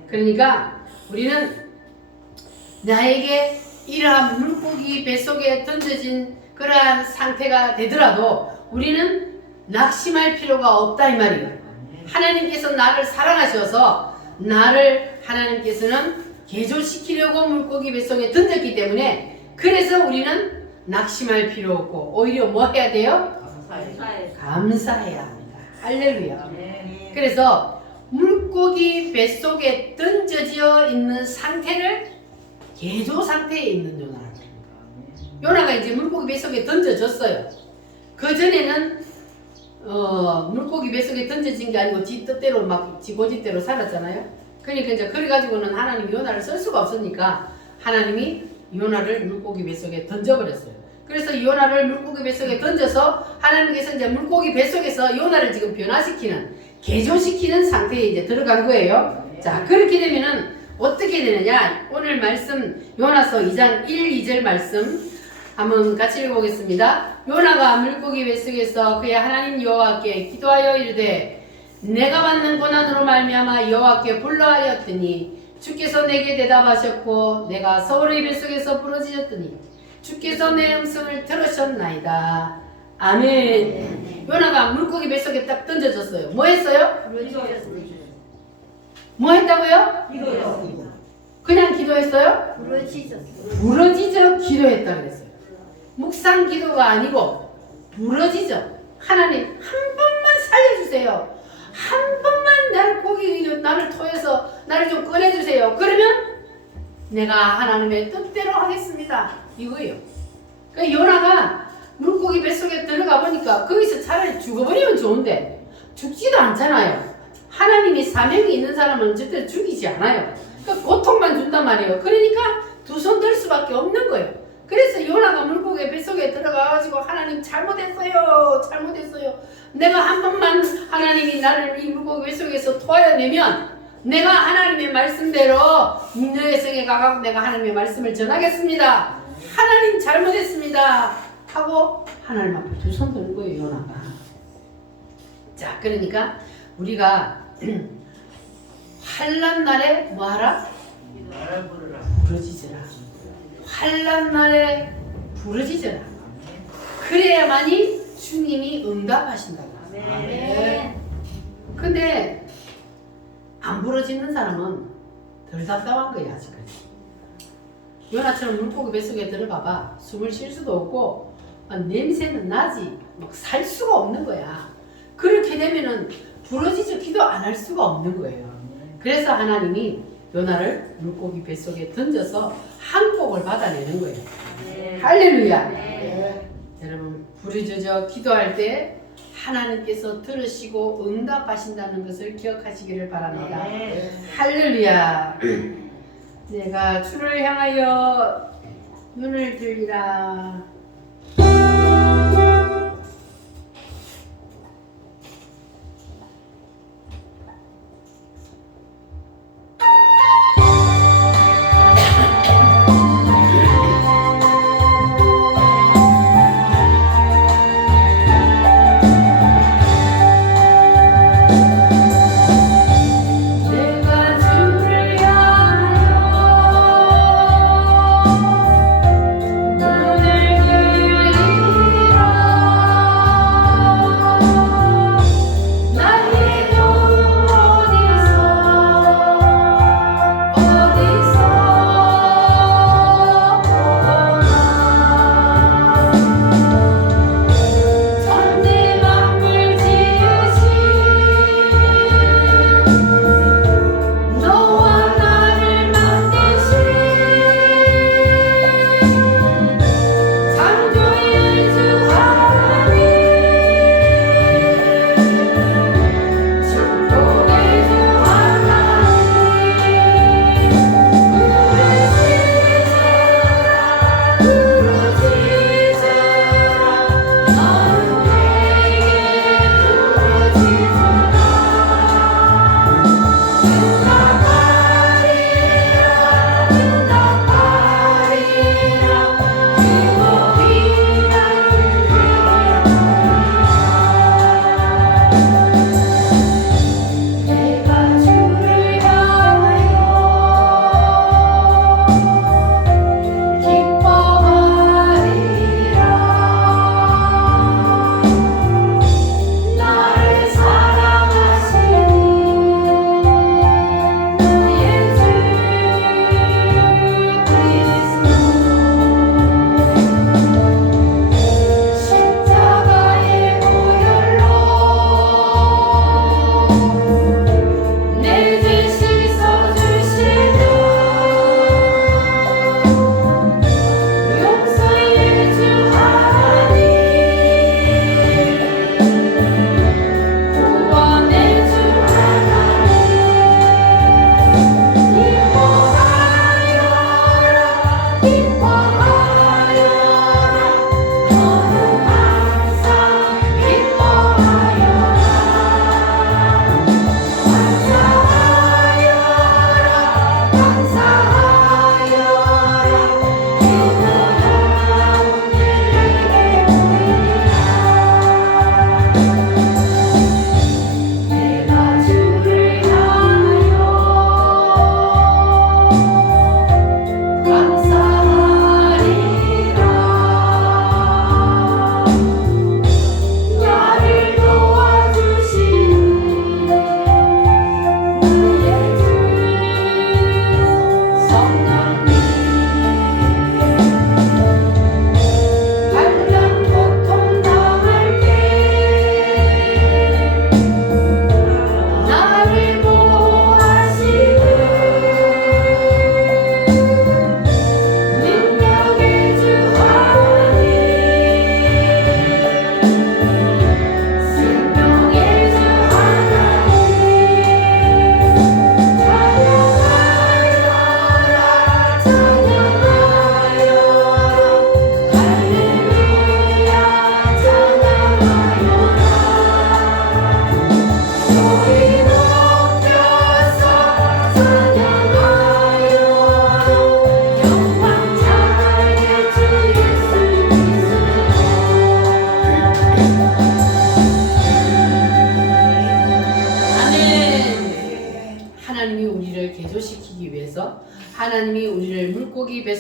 그러니까 우리는 나에게 이러한 물고기 뱃속에 던져진 그러한 상태가 되더라도 우리는 낙심할 필요가 없다 이 말이에요. 하나님께서 나를 사랑하셔서 나를 하나님께서는 개조시키려고 물고기 뱃속에 던졌기 때문에 그래서 우리는 낙심할 필요 없고 오히려 뭐 해야 돼요? 감사해야 합니다. 할렐루야. 그래서 물고기 뱃속에 던져져 있는 상태를 개조 상태에 있는 요나라고 합니다. 요나가 이제 물고기 뱃속에 던져졌어요. 그 전에는 물고기 뱃속에 던져진 게 아니고 지 뜻대로 막 지 고집대로 살았잖아요. 그러니까 이제 그래가지고는 하나님이 요나를 쓸 수가 없으니까 하나님이 요나를 물고기 뱃속에 던져버렸어요. 그래서 요나를 물고기 뱃속에 던져서 하나님께서 이제 물고기 뱃속에서 요나를 지금 변화시키는 개조시키는 상태에 이제 들어간 거예요. 자, 그렇게 되면은 어떻게 되느냐? 오늘 말씀 요나서 2장 1, 2절 말씀 한번 같이 읽어보겠습니다. 요나가 물고기 뱃속에서 그의 하나님 여호와께 기도하여 이르되 내가 받는 고난으로 말미암아 여호와께 불러하였더니 주께서 내게 대답하셨고 내가 서울의 뱃속에서 부러지셨더니 주께서 내 음성을 들으셨나이다. 아멘. 요나가 물고기 뱃속에 딱 던져졌어요. 뭐 했어요? 뭐 했다고요? 그냥 기도했어요? 부러지죠 기도했다 그랬어요. 묵상 기도가 아니고 부러지죠. 하나님 한 번만 살려주세요. 한 번만 나를 토해서 나를 좀 꺼내주세요. 그러면 내가 하나님의 뜻대로 하겠습니다. 이거예요. 그러니까 요나가 물고기 뱃속에 들어가 보니까 거기서 차라리 죽어버리면 좋은데 죽지도 않잖아요. 하나님이 사명이 있는 사람은 절대 죽이지 않아요. 그러니까 고통만 준단 말이에요. 그러니까 두 손 들 수밖에 없는 거예요. 그래서 요나가 물고기 뱃속에 들어가가지고 하나님 잘못했어요. 내가 한 번만 하나님이 나를 이 물고기 뱃속에서 토하여내면 내가 하나님의 말씀대로 니느웨 성에 가서 내가 하나님의 말씀을 전하겠습니다. 하나님 잘못했습니다. 하고 하나님 앞에 두 손 드는 거예요. 요나가. 자, 그러니까 우리가 환난 날에 뭐하라? 부르짖으라. 환난 날에 부르짖으라. 그래야만이 주님이 응답하신다고. 아멘. 근데 안 부러지는 사람은 덜 답답한 거야 아직까지. 요나처럼 물고기 뱃속에 들어가봐 숨을 쉴 수도 없고 냄새는 나지 막 살 수가 없는 거야. 그렇게 되면은 부러지죠. 기도 안 할 수가 없는 거예요. 그래서 하나님이 요나를 물고기 뱃속에 던져서 항복을 받아내는 거예요. 할렐루야. 여러분 부르짖어 기도할 때 하나님께서 들으시고 응답하신다는 것을 기억하시기를 바랍니다. 할렐루야. 내가 주를 향하여 눈을 들리라.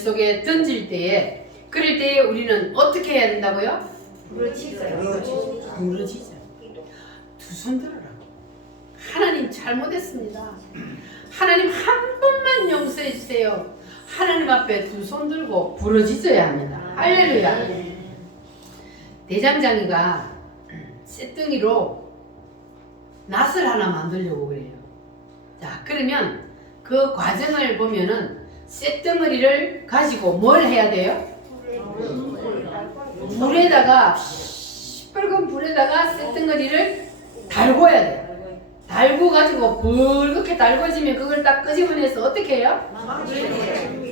뱃속에 던질 때에 그럴 때에 우리는 어떻게 해야 된다고요? 부르짖어요. 두 손 들으라고. 하나님 잘못했습니다. 하나님 한 번만 용서해 주세요. 하나님 앞에 두 손 들고 부르짖어야 합니다. 할렐루야. 대장장이가 쇳덩이로 낫을 하나 만들려고 그래요. 자, 그러면 그 과정을 보면은 쇳덩어리를 가지고 뭘 해야 돼요? 물에다가 시뻘건 불에다가 쇳덩어리를 달궈야 돼요. 달고 가지고 붉게 달궈지면 그걸 딱 끄집어내서 어떻게 해요?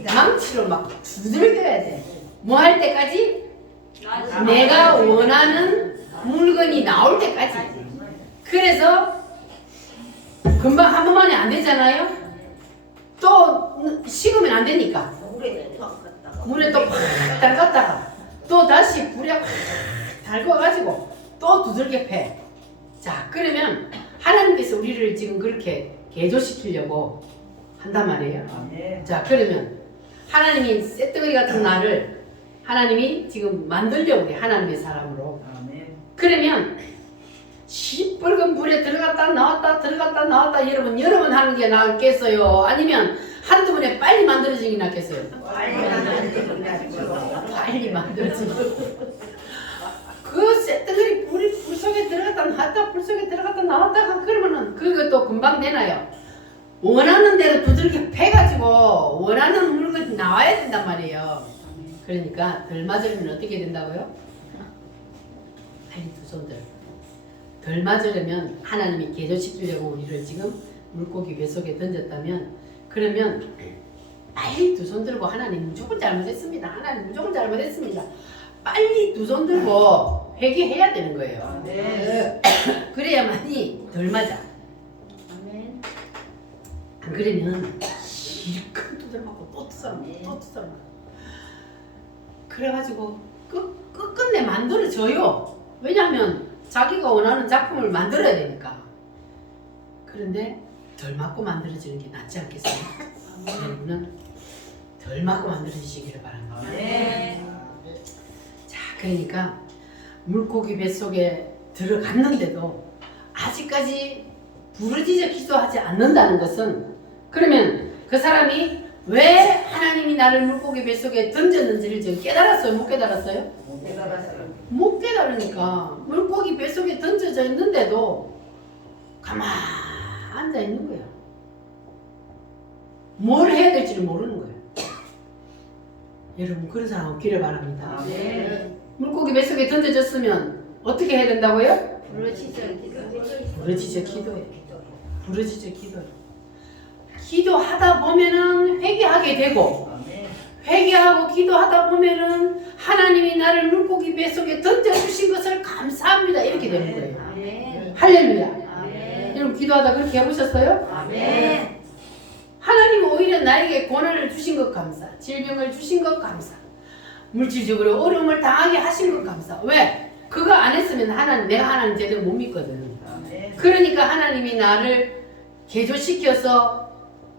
망치로 막 두들겨야 돼. 뭐 할 때까지? 내가 원하는 물건이 나올 때까지. 그래서 금방 한 번만에 안 되잖아요. 또 식으면 안 되니까 물에 또 팍 담갔다가 또 다시 불에 팍 달궈가지고 또 두들겨 패. 자, 그러면 하나님께서 우리를 지금 그렇게 개조시키려고 한단 말이에요. 자, 그러면 하나님이 쇳덩어리 같은 나를 하나님이 지금 만들려고 해. 하나님의 사람으로. 그러면 시뻘건 불에 들어갔다 나왔다 들어갔다 나왔다 여러분 하는 게 낫겠어요? 아니면 한두 번에 빨리 만들어지는 게 낫겠어요? 빨리 만들어지는 그 쇳덩어리 불 속에 들어갔다 나왔다 불 속에 들어갔다 나왔다 그러면은 그것도 금방 되나요? 원하는 대로 두들겨 패가지고 원하는 물건이 나와야 된단 말이에요. 그러니까 덜 맞으면 어떻게 된다고요? 빨리 두 손 들고 덜 맞으려면 하나님이 개조시키려고 우리를 지금 물고기 뱃속에 던졌다면 그러면 빨리 두 손 들고 하나님 무조건 잘못했습니다. 하나님 무조건 잘못했습니다. 빨리 두 손 들고 회개해야 되는 거예요. 그래야만이 덜 맞아. 안 그러면 실컷 두들맞고 또 두들맞고 그래가지고 끝끝내 만들어져요. 왜냐하면 자기가 원하는 작품을 만들어야 되니까. 그런데 덜 맞고 만들어지는 게 낫지 않겠어요? 여러분은 덜 맞고 만들어지시기를 바랍니다. 자, 그러니까 물고기 뱃속에 들어갔는데도 아직까지 부르짖어 기도하지 않는다는 것은 그러면 그 사람이 왜 하나님이 나를 물고기 뱃속에 던졌는지를 지금 깨달았어요? 못 깨달았어요? 못 깨달으니까 물고기 뱃속에 던져져 있는데도 가만히 앉아 있는 거예요. 뭘 해야 될지를 모르는 거예요. 여러분 그런 사람 없기를 바랍니다. 물고기 뱃속에 던져졌으면 어떻게 해야 된다고요? 부르짖어 기도해. 부르짖어 기도해. 기도하다 보면은 회개하게 되고 회개하고 기도하다 보면은 하나님이 나를 물고기 뱃속에 던져주신 것을 감사합니다 이렇게 되는 거예요. 할렐루야. 여러분 기도하다 그렇게 해보셨어요? 하나님은 오히려 나에게 고난을 주신 것 감사, 질병을 주신 것 감사, 물질적으로 어려움을 당하게 하신 것 감사. 왜? 그거 안 했으면 내가 하나님 제대로 못 믿거든. 그러니까 하나님이 나를 개조시켜서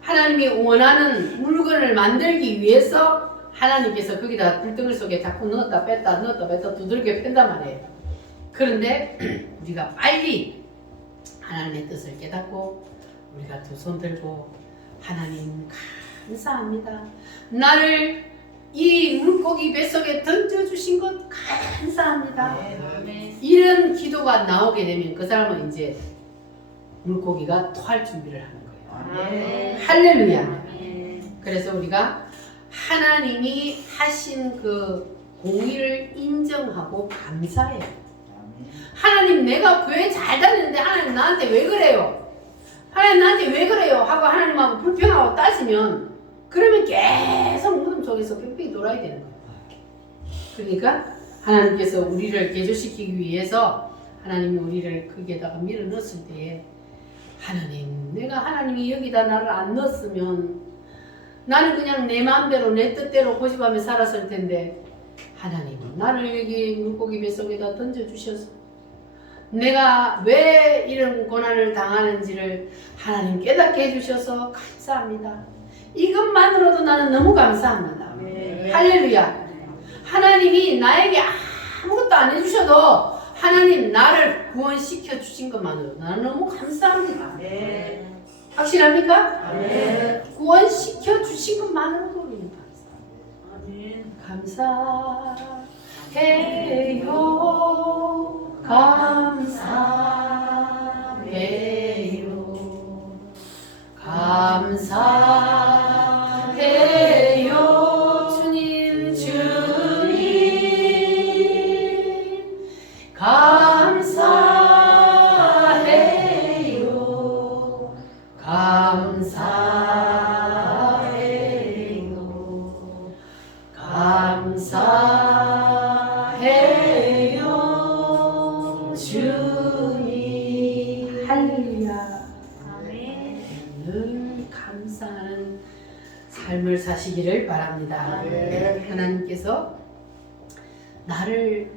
하나님이 원하는 물건을 만들기 위해서 하나님께서 거기다 불덩이 속에 자꾸 넣었다 뺐다 두들겨 팬단 말이에요. 그런데 우리가 빨리 하나님의 뜻을 깨닫고 우리가 두 손 들고 하나님 감사합니다. 나를 이 물고기 뱃속에 던져주신 것 감사합니다. 이런 기도가 나오게 되면 그 사람은 이제 물고기가 토할 준비를 하는 거예요. 할렐루야. 그래서 우리가 하나님이 하신 그 공의를 인정하고 감사해요. 하나님 내가 교회 잘 다니는데 하나님 나한테 왜 그래요? 하나님 나한테 왜 그래요? 하고 하나님하고 불평하고 따지면 그러면 계속 무덤 속에서 뺑뺑이 돌아야 되는 거예요. 그러니까 하나님께서 우리를 개조시키기 위해서 하나님이 우리를 거기에다가 밀어 넣었을 때에 하나님 내가 하나님이 여기다 나를 안 넣었으면 나는 그냥 내 마음대로 내 뜻대로 고집하며 살았을 텐데 하나님 나를 여기 물고기 뱃속에다 던져주셔서 내가 왜 이런 고난을 당하는지를 하나님 깨닫게 해주셔서 감사합니다. 이것만으로도 나는 너무 감사합니다. 할렐루야. 하나님이 나에게 아무것도 안 해주셔도 하나님 나를 구원시켜 주신 것만으로 나는 너무 감사합니다. 확실합니까? 구원시켜 주신 것만으로도 우리는 감사합니다. 감사해요. 감사해요. 감사해요. 주님 감사해요. 감사해요. 감사해요. 주님. 할렐루야. 늘 감사하는 삶을 사시기를 바랍니다. 하나님께서 나를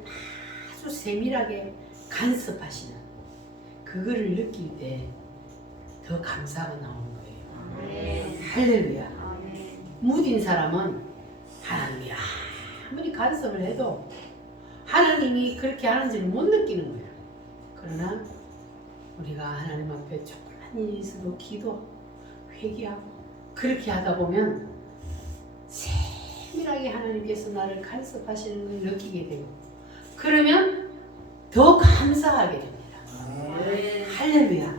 아주 세밀하게 간섭하시는 그거를 느낄 때 더 감사가 나오는 거예요. 할렐루야. 무딘 사람은 하나님이 아무리 간섭을 해도 하나님이 그렇게 하는지를 못 느끼는 거예요. 그러나 우리가 하나님 앞에 조그만 일이 있어도 기도, 회개하고 그렇게 하다 보면 세밀하게 하나님께서 나를 간섭하시는 걸 느끼게 되고 그러면 더 감사하게 됩니다. 할렐루야.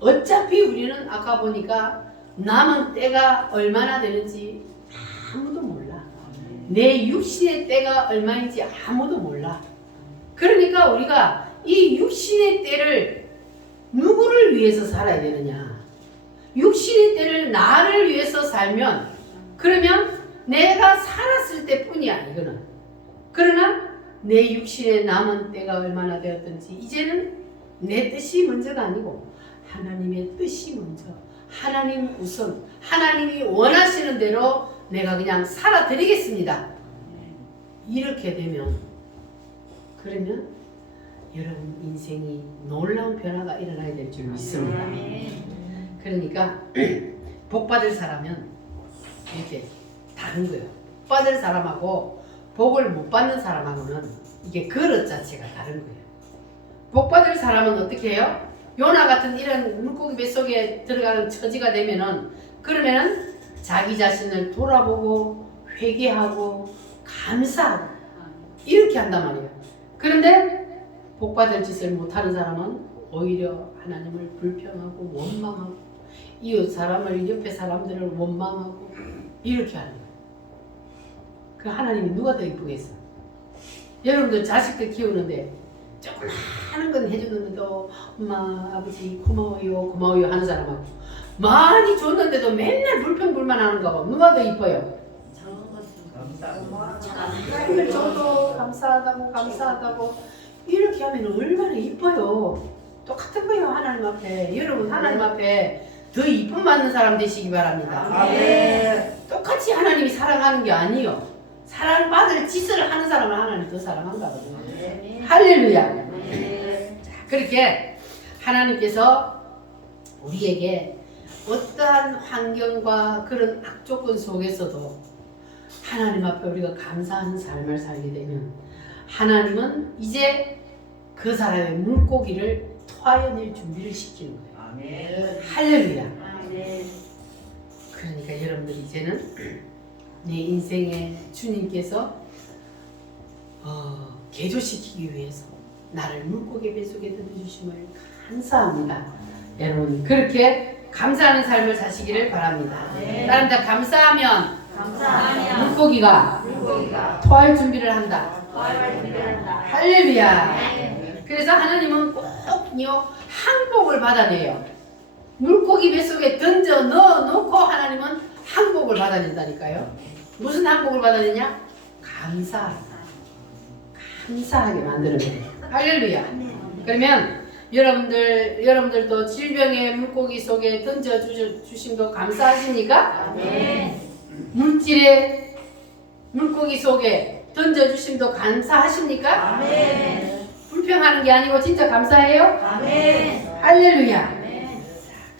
어차피 우리는 아까 보니까 남은 때가 얼마나 되는지 아무도 몰라. 내 육신의 때가 얼마인지 아무도 몰라. 그러니까 우리가 이 육신의 때를 누구를 위해서 살아야 되느냐? 육신의 때를 나를 위해서 살면 그러면 내가 살았을 때뿐이야 이거는. 그러나 내 육신에 남은 때가 얼마나 되었든지 이제는 내 뜻이 먼저가 아니고 하나님의 뜻이 먼저, 하나님 우선, 하나님이 원하시는 대로 내가 그냥 살아드리겠습니다. 이렇게 되면 그러면 여러분 인생이 놀라운 변화가 일어나야 될 줄 믿습니다. 그러니까 복 받을 사람은 이렇게 다른 거예요. 복 받을 사람하고 복을 못 받는 사람하고는 이게 그릇 자체가 다른 거예요. 복 받을 사람은 어떻게 해요? 요나 같은 이런 물고기 뱃속에 들어가는 처지가 되면은 그러면은 자기 자신을 돌아보고 회개하고 감사하고 이렇게 한단 말이에요. 그런데 복 받을 짓을 못하는 사람은 오히려 하나님을 불평하고 원망하고 이웃 사람을 옆에 사람들을 원망하고 이렇게 하는 거예요. 그 하나님이 누가 더 이쁘겠어? 여러분들 자식들 키우는데 조금 하는 건 해주는데도 엄마 아버지 고마워요 고마워요 하는 사람하고 많이 줬는데도 맨날 불평불만하는 거 누가 더 이뻐요? 하나님을 줘도 감사하다고 감사하다고 이렇게 하면 얼마나 이뻐요. 똑같은 거예요. 하나님 앞에. 여러분 하나님 앞에 더 이쁨 받는 사람 되시기 바랍니다. 똑같이 하나님이 사랑하는 게 아니요. 사랑받을 짓을 하는 사람을 하나님 더 사랑한가 봐요. 할렐루야. 자, 그렇게 하나님께서 우리에게 어떠한 환경과 그런 악조건 속에서도 하나님 앞에 우리가 감사하는 삶을 살게 되면 하나님은 이제 그 사람의 물고기를 토하여낼 준비를 시키는 거예요. 할렐루야. 그러니까 여러분들 이제는 내 인생에 주님께서 개조시키기 위해서 나를 물고기 뱃속에 던져주심을 감사합니다. 여러분 그렇게 감사하는 삶을 사시기를 바랍니다. 다른 다 감사하면 물고기가 토할 준비를 한다. 할렐루야. 그래서 하나님은 꼭요 항복을 받아내요. 물고기 뱃속에 던져 넣어놓고 하나님은 항복을 받아낸다니까요. 무슨 항복을 받아내냐? 감사하게 만드는 거예요. 할렐루야. 그러면 여러분들도 질병의 물고기 속에 던져 주심도 감사하십니까? 물질의 물고기 속에 던져 주심도 감사하십니까? 불평하는 게 아니고 진짜 감사해요? 할렐루야.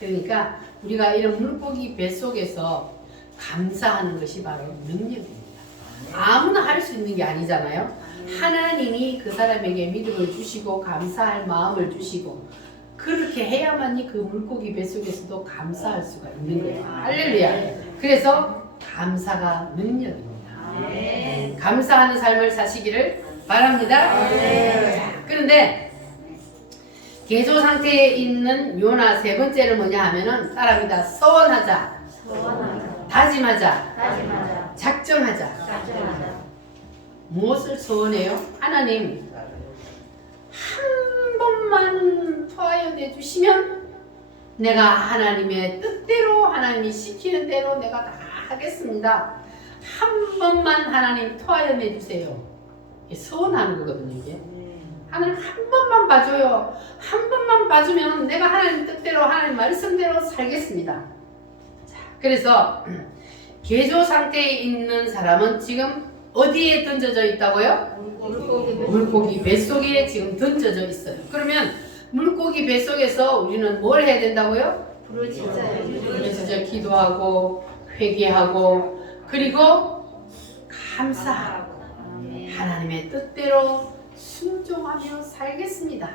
그러니까 우리가 이런 물고기 뱃속에서 감사하는 것이 바로 능력입니다. 아무나 할 수 있는 게 아니잖아요. 하나님이 그 사람에게 믿음을 주시고 감사할 마음을 주시고 그렇게 해야만이 그 물고기 뱃속에서도 감사할 수가 있는 거예요. 할렐루야. 그래서 감사가 능력입니다. 감사하는 삶을 사시기를 바랍니다. 그런데 개조 상태에 있는 요나 세 번째는 뭐냐 하면은 따라합니다. 서원하자, 다짐하자, 작정하자. 무엇을 소원해요? 하나님 한 번만 토하여 내주시면 내가 하나님의 뜻대로 하나님이 시키는 대로 내가 다 하겠습니다. 한 번만 하나님 토하여 내주세요. 소원하는 거거든요. 이게 하나님 한 번만 봐줘요. 한 번만 봐주면 내가 하나님 뜻대로 하나님 말씀대로 살겠습니다. 자, 그래서 개조 상태에 있는 사람은 지금 어디에 던져져 있다고요? 물고기 뱃속에 지금 던져져 있어요. 그러면 물고기 뱃속에서 우리는 뭘 해야 된다고요? 부르짖어 기도하고 회개하고 그리고 감사하고 하나님의 뜻대로 순종하며 살겠습니다.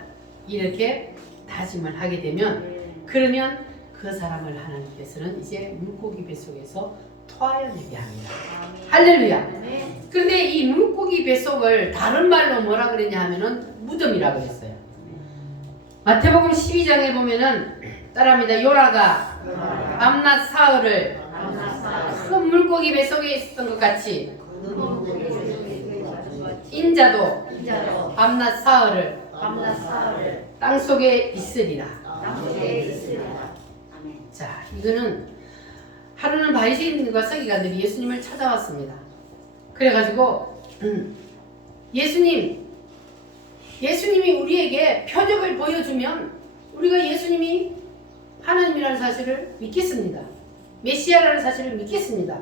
이렇게 다짐을 하게 되면 그러면 그 사람을 하나님께서는 이제 물고기 뱃속에서 토하여내게 합니다. 할렐루야. 그런데 이 물고기 뱃속을 다른 말로 뭐라 그랬냐 하면은 무덤이라고 했어요. 마태복음 12장에 보면은 따라합니다. 요나가 밤낮 사흘을 큰 물고기 뱃속에 있었던 것 같이 인자도 밤낮 사흘을 땅속에 있으리라. 자, 이거는 하루는 바리새인들과 서기관들이 예수님을 찾아왔습니다. 그래가지고 예수님이 우리에게 표적을 보여주면 우리가 예수님이 하나님이라는 사실을 믿겠습니다. 메시아라는 사실을 믿겠습니다.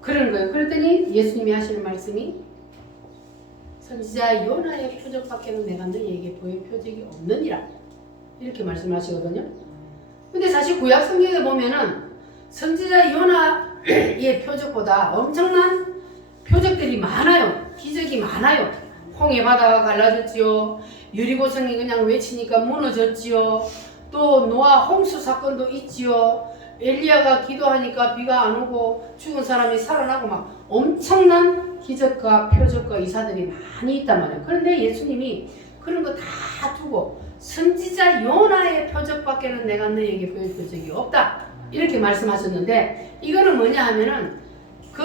그러는 거예요. 그랬더니 예수님이 하시는 말씀이 선지자 요나의 표적밖에는 내가 너희에게 보일 표적이 없느니라 이렇게 말씀하시거든요. 근데 사실 구약 성경에 보면은 선지자 요나의 표적보다 엄청난 표적들이 많아요. 기적이 많아요. 홍해 바다가 갈라졌지요. 여리고성이 그냥 외치니까 무너졌지요. 또 노아 홍수 사건도 있지요. 엘리야가 기도하니까 비가 안 오고 죽은 사람이 살아나고 막 엄청난 기적과 표적과 이사들이 많이 있단 말이에요. 그런데 예수님이 그런 거 다 두고 선지자 요나의 표적밖에는 내가 너희에게 보일 표적이 없다 이렇게 말씀하셨는데 이거는 뭐냐 하면은 그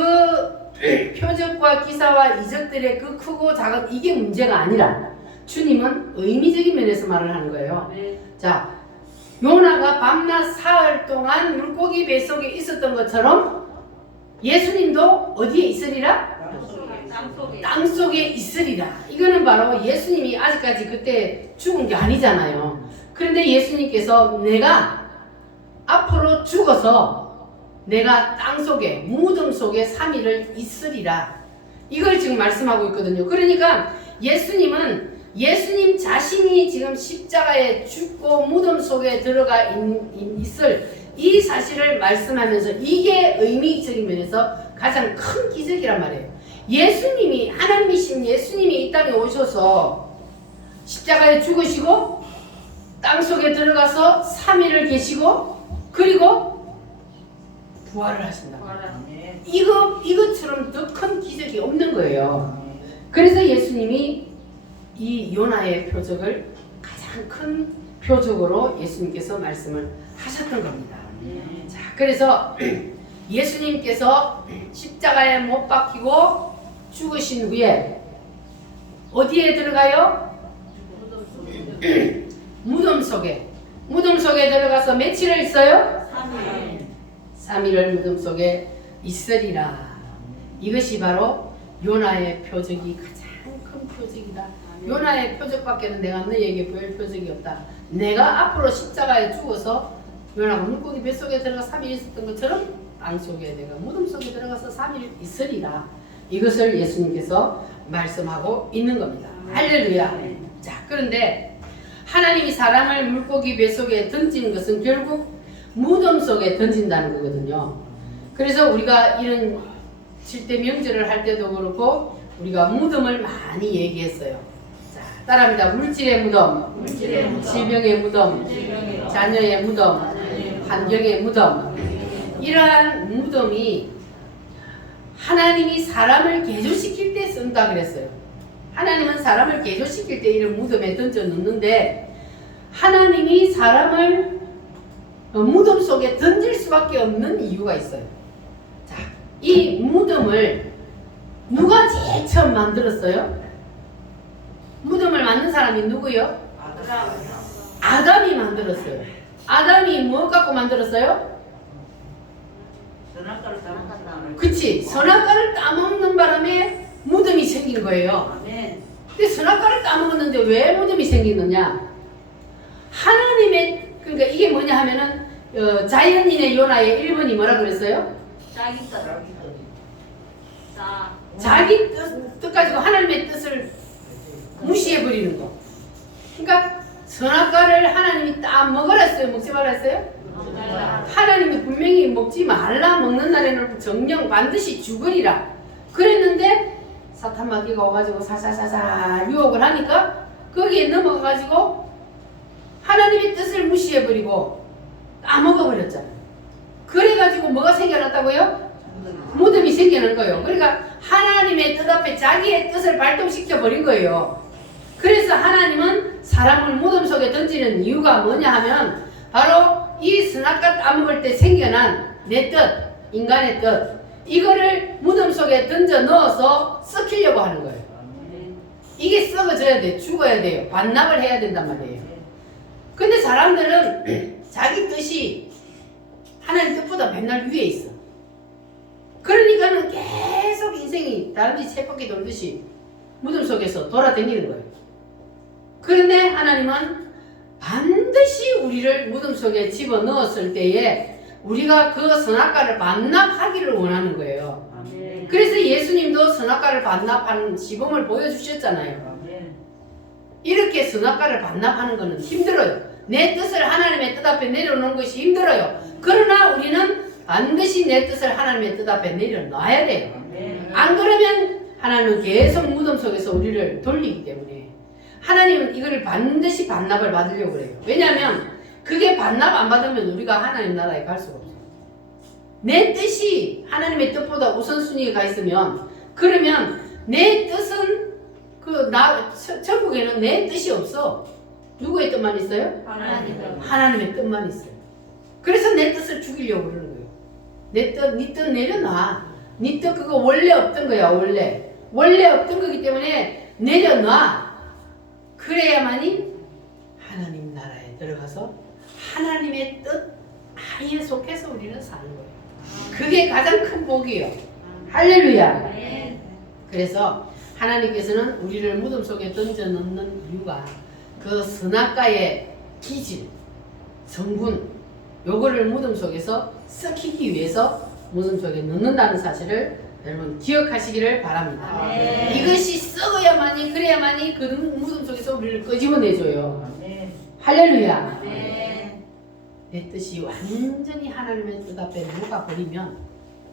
표적과 기사와 이적들의 그 크고 작은 이게 문제가 아니라 주님은 의미적인 면에서 말을 하는 거예요. 자, 요나가 밤낮 사흘 동안 물고기 뱃속에 있었던 것처럼 예수님도 어디에 있으리라? 땅속에 있으리라. 이거는 바로 예수님이 아직까지 그때 죽은 게 아니잖아요. 그런데 예수님께서 내가 앞으로 죽어서 내가 땅속에 무덤 속에 3일을 있으리라. 이걸 지금 말씀하고 있거든요. 그러니까 예수님은 예수님 자신이 지금 십자가에 죽고 무덤 속에 들어가 있을 이 사실을 말씀하면서 이게 의미적인 면에서 가장 큰 기적이란 말이에요. 예수님이 하나님이신 예수님이 이 땅에 오셔서 십자가에 죽으시고 땅속에 들어가서 3일을 계시고 그리고 부활을 하신다. 이것처럼 더 큰 기적이 없는 거예요. 그래서 예수님이 이 요나의 표적을 가장 큰 표적으로 예수님께서 말씀을 하셨던 겁니다. 자, 그래서 예수님께서 십자가에 못 박히고 죽으신 후에 어디에 들어가요? 무덤 속에 들어가서 며칠을 있어요? 3일을 무덤 속에 있으리라. 이것이 바로 요나의 표적이 가장 큰 표적이다. 요나의 표적밖에는 내가 너희에게 보일 표적이 없다. 내가 앞으로 십자가에 죽어서 요나가 물고기 뱃속에 들어가 3일 있었던 것처럼 땅속에 내가 무덤 속에 들어가서 3일 있으리라. 이것을 예수님께서 말씀하고 있는 겁니다. 할렐루야. 자, 그런데 하나님이 사람을 물고기 뱃속에 던지는 것은 결국 무덤 속에 던진다는 거거든요. 그래서 우리가 이런 7대 명절을 할 때도 그렇고 우리가 무덤을 많이 얘기했어요. 자, 따라합니다. 물질의 무덤, 질병의 무덤, 자녀의 무덤, 환경의 무덤. 이러한 무덤이 하나님이 사람을 개조시킬 때 쓴다 그랬어요. 하나님은 사람을 개조시킬 때 이런 무덤에 던져 넣는데 하나님이 사람을 무덤 속에 던질 수밖에 없는 이유가 있어요. 자, 이 무덤을 누가 제일 처음 만들었어요? 무덤을 만든 사람이 누구요? 아담이 만들었어요. 아담이 뭐 갖고 만들었어요? 그치, 선악과를 따먹는 바람에 무덤이 생긴 거예요. 근데 선악과를 따먹었는데 왜 무덤이 생기느냐? 하나님의, 그러니까 이게 뭐냐 하면은 자연인의 요나의 1번이 뭐라 그랬어요? 자기 뜻 가지고 하나님의 뜻을 무시해버리는 거. 그러니까 선악과를 하나님이 딱 먹으라 했어요? 먹지 말라 했어요? 하나님이 분명히 먹지 말라, 먹는 날에는 정령 반드시 죽으리라 그랬는데 사탄 마귀가 와가지고 살살살살 유혹을 하니까 거기에 넘어가가지고 하나님의 뜻을 무시해버리고 따먹어버렸잖아요. 그래가지고 뭐가 생겨났다고요? 무덤이 생겨난 거예요. 그러니까 하나님의 뜻 앞에 자기의 뜻을 발동시켜 버린 거예요. 그래서 하나님은 사람을 무덤 속에 던지는 이유가 뭐냐 하면 바로 이 선악과 따먹을 때 생겨난 내 뜻, 인간의 뜻, 이거를 무덤 속에 던져 넣어서 썩히려고 하는 거예요. 이게 썩어져야 돼. 죽어야 돼요. 반납을 해야 된단 말이에요. 근데 사람들은 자기 뜻이 하나님 뜻보다 맨날 위에 있어. 그러니까는 계속 인생이 다람쥐 쳇바퀴 돌듯이 무덤 속에서 돌아다니는 거예요. 그런데 하나님은 반드시 우리를 무덤 속에 집어넣었을 때에 우리가 그 선악과를 반납하기를 원하는 거예요. 그래서 예수님도 선악과를 반납하는 시범을 보여주셨잖아요. 이렇게 선악과를 반납하는 것은 힘들어요. 내 뜻을 하나님의 뜻 앞에 내려놓는 것이 힘들어요. 그러나 우리는 반드시 내 뜻을 하나님의 뜻 앞에 내려놔야 돼요. 안 그러면 하나님은 계속 무덤 속에서 우리를 돌리기 때문에 하나님은 이걸 반드시 반납을 받으려고 그래요. 왜냐하면 그게 반납 안 받으면 우리가 하나님 나라에 갈 수가 없어요. 내 뜻이 하나님의 뜻보다 우선순위가 가 있으면 그러면 내 뜻은 천국에는 내 뜻이 없어. 누구의 뜻만 있어요? 하나님의 뜻만 있어요. 그래서 내 뜻을 죽이려고 그러는 거예요. 네 뜻 내려놔. 네 뜻 그거 원래 없던 거야. 원래 없던 거기 때문에 내려놔. 그래야만이 하나님 나라에 들어가서 하나님의 뜻 하에 속해서 우리는 사는 거예요. 그게 가장 큰 복이에요. 할렐루야. 그래서 하나님께서는 우리를 무덤 속에 던져 넣는 이유가 그 선악과의 기질, 성분, 요거를 무덤 속에서 썩히기 위해서 무덤 속에 넣는다는 사실을 여러분 기억하시기를 바랍니다. 이것이 썩어야만이, 그래야만이 그 무덤 속에서 우리를 끄집어내줘요. 할렐루야. 내 뜻이 완전히 하나님의 뜻 앞에 녹아버리면,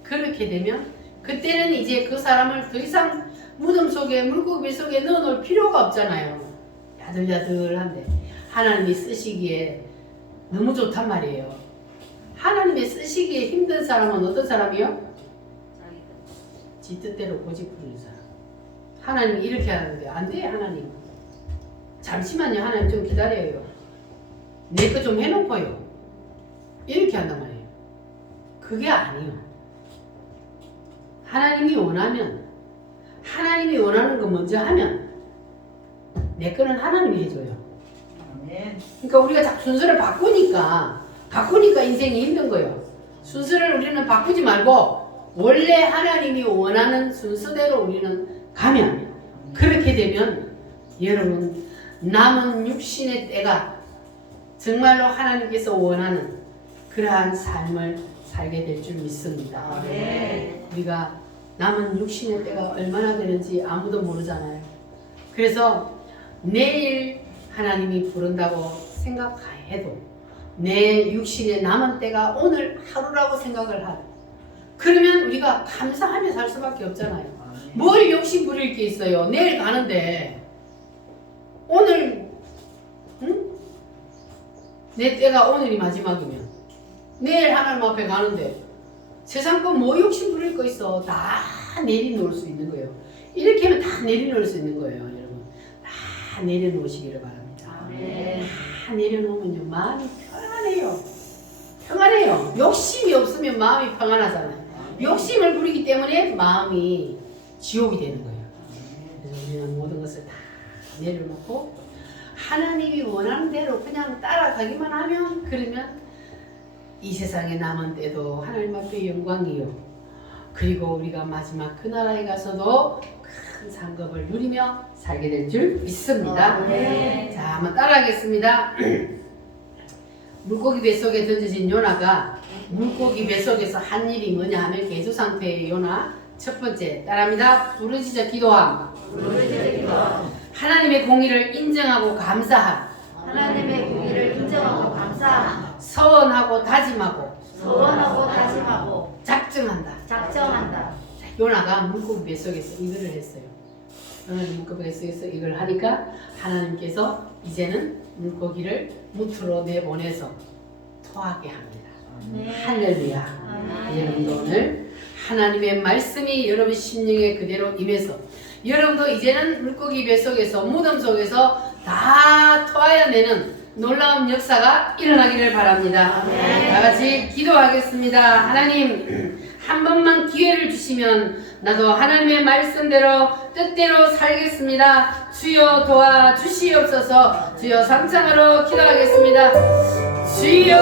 그렇게 되면 그때는 이제 그 사람을 더 이상 무덤 속에, 물고기 속에 넣어놓을 필요가 없잖아요. 야들야들한데 하나님이 쓰시기에 너무 좋단 말이에요. 하나님의 쓰시기에 힘든 사람은 어떤 사람이요? 지 뜻대로 고집부리는 사람. 하나님이 이렇게 하는데 안 돼. 하나님 잠시만요. 하나님 좀 기다려요. 내 거 좀 해놓고요. 이렇게 한단 말이에요. 그게 아니요. 하나님이 원하면, 하나님이 원하는 거 먼저 하면 내 거는 하나님이 해줘요. 그러니까 우리가 자꾸 순서를 바꾸니까 인생이 힘든 거예요. 순서를 우리는 바꾸지 말고 원래 하나님이 원하는 순서대로 우리는 가면, 그렇게 되면 여러분 남은 육신의 때가 정말로 하나님께서 원하는 그러한 삶을 살게 될 줄 믿습니다. 우리가 남은 육신의 때가 얼마나 되는지 아무도 모르잖아요. 그래서 내일 하나님이 부른다고 생각해도 내 육신의 남은 때가 오늘 하루라고 생각을 하고, 그러면 우리가 감사하며 살 수밖에 없잖아요. 뭘 욕심 부릴 게 있어요. 내일 가는데 오늘 내 때가 오늘이 마지막이면 내일 하나님 앞에 가는데 세상 거 뭐 욕심 부릴 거 있어. 다 내려놓을 수 있는 거예요. 이렇게 하면 다 내려놓을 수 있는 거예요. 여러분 다 내려놓으시기를 바랍니다. 다 내려놓으면요 마음이 평안해요. 욕심이 없으면 마음이 평안하잖아요. 욕심을 부리기 때문에 마음이 지옥이 되는 거예요. 그래서 우리는 모든 것을 다 내려놓고 하나님이 원하는 대로 그냥 따라가기만 하면, 그러면 이 세상에 남은 때도 하나님 앞에 영광이요. 그리고 우리가 마지막 그 나라에 가서도 큰 상급을 누리며 살게 될 줄 믿습니다. 자, 한번 따라하겠습니다. 물고기 뱃속에 던져진 요나가 물고기 뱃속에서 한 일이 뭐냐 하면 개조 상태의 요나. 첫 번째 따라합니다. 부르짖어 기도함. 하나님의 공의를 인정하고 감사함. 하나님의 공의를 인정하고 감사함. 서원하고 다짐하고 소원하고 다짐하고 작정한다. 작정한다. 요나가 물고기 뱃속에서 이거를 했어요. 요나는 물고기 뱃속에서 이걸 하니까 하나님께서 이제는 물고기를 무트로 내보내서 토하게 합니다. 할렐루야. 여러분도 오늘 하나님의 말씀이 여러분 심령에 그대로 임해서 여러분도 이제는 물고기 뱃속에서 무덤 속에서 다 토하여내는 놀라운 역사가 일어나기를 바랍니다. 다 같이 기도하겠습니다. 하나님, 한 번만 기회를 주시면 나도 하나님의 말씀대로 뜻대로 살겠습니다. 주여 도와주시옵소서. 주여 3창으로 기도하겠습니다. 주여